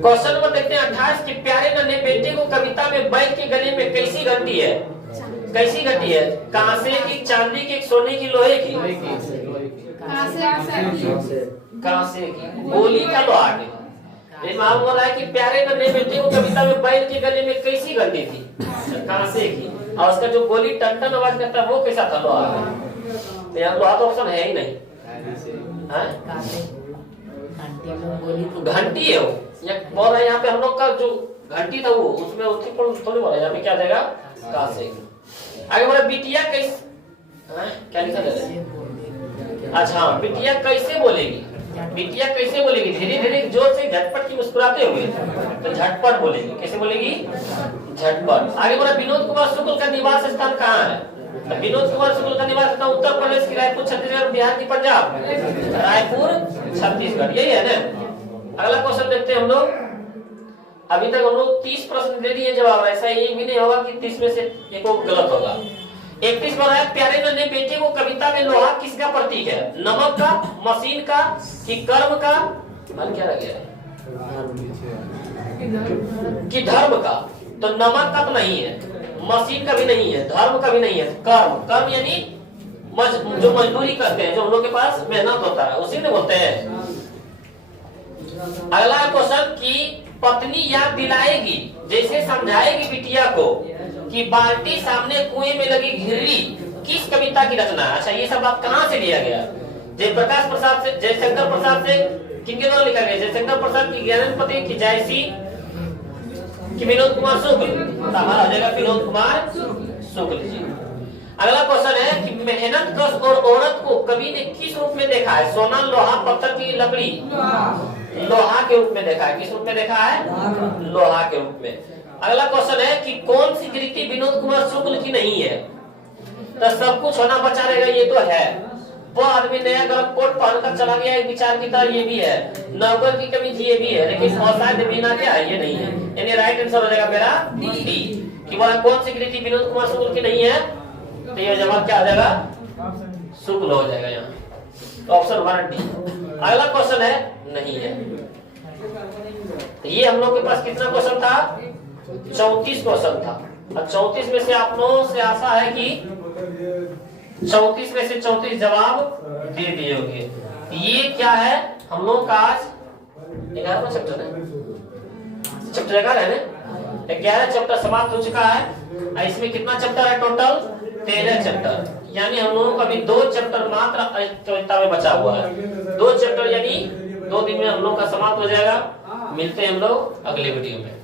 क्वेश्चन नंबर देखते हैं 28 कि प्यारे नन्हे बेटे को कविता में बैल के गले में कैसी घंटी है? कैसी घंटी है? कांसे की, चांदी की, सोने की, लोहे की? कांसे की। गोली का लोहा के। मालूम हो रहा है कि प्यारे नन्हे बेटे को कविता में बैल के गले में कैसी घंटी थी? कांसे की। और उसका जो गोली टन टन आवाज करता है वो कैसा था? लोहा का। यहाँ लोहा तो ऑप्शन है ही नहीं। घंटी है वो। बोल रहा है यहाँ पे हम लोग का जो घंटी था वो उसमें थोड़ी बोला, यहाँ पे क्या जाएगा? कांसे। आगे बोला बिटिया कैसे, क्या लिखा है? अच्छा, बिटिया कैसे बोलेगी? बिटिया कैसे बोलेगी? धीरे धीरे जोर से झटपट की मुस्कुराते हुए, तो झटपट बोलेगी। कैसे बोलेगी? झटपट। आगे बोला विनोद कुमार शुक्ल का निवास स्थान कहाँ है? तो विनोद कुमार शुक्ल का निवास स्थान उत्तर प्रदेश की रायपुर, छत्तीसगढ़, बिहार की पंजाब? रायपुर, छत्तीसगढ़, यही है ना। अगला क्वेश्चन देखते हैं हम लोग। अभी तक हम लोग 30 प्रश्न दे दिए जवाब। ऐसा ये भी नहीं होगा कि 30 में से एक गलत होगा। 31 बोला है प्यारे नन्हे बेटे को कविता में लोहा किसका प्रतीक है? नमक का, मशीन का, कि कर्म का? क्या रह गया? कि धर्म का? तो नमक का तो नहीं है, मशीन का भी नहीं है, धर्म का भी नहीं है। कर्म, कर्म यानी जो मजदूरी करते हैं, जो हम लोग के पास मेहनत होता है, उसी ने बोलते हैं। अगला क्वेश्चन की पत्नी याद दिलाएगी, जैसे समझाएगी बिटिया को कि बाल्टी सामने कुएं में लगी घिरली, किस कविता की रचना है? अच्छा, ये सब बात कहाँ से लिया गया? जयप्रकाश प्रसाद से, जयशंकर प्रसाद से, किनके द्वारा लिखा गया? जयशंकर प्रसाद की, ज्ञानपति की, जयसी कि विनोद कुमार शुक्ल? हमारा हो जाएगा विनोद कुमार शुक्ल जी। अगला क्वेश्चन है कि मेहनत कश और औरत को कवि ने किस रूप में देखा है? सोना, लोहा, पत्थर की लकड़ी? लोहा के रूप में देखा है। किस रूप में देखा है? लोहा के रूप में। अगला क्वेश्चन है कि कौन सी कृति विनोद कुमार शुक्ल की नहीं है? तो सब कुछ होना बचा रहेगा, ये तो है। वो आदमी नया गर्म कोट पहनकर चला गया एक विचार की तरह, ये भी है। नौकर की कमी, ये भी है। लेकिन औसाद बिना क्या है? ये नहीं है। यानी राइट आंसर हो जाएगा मेरा डी, कि वह कौन सी कृति विनोद कुमार शुक्ल की नहीं है? तो ये जवाब क्या आ जाएगा? शुक्ल हो जाएगा यहाँ। तो ऑप्शन हमारा डी। अगला क्वेश्चन है नहीं है। तो ये हम लोग के पास कितना क्वेश्चन था? 34 क्वेश्चन था। और 34 में से आप लोगों से आशा है कि 34 में से 34 जवाब दे दिए होंगे। ये क्या है? हम लोग का आज 11वां चैप्टर है। चैप्टर 11 है ना? 11 चैप्टर समाप्त हो चुका है। इसमें कितना चैप्टर है टोटल? 13 चैप्टर। यानी हम लोगों का अभी 2 चैप्टर मात्र कविता में बचा हुआ है। 2 चैप्टर यानी 2 दिन में हम लोग का समाप्त हो जाएगा। मिलते हैं हम लोग अगले वीडियो में।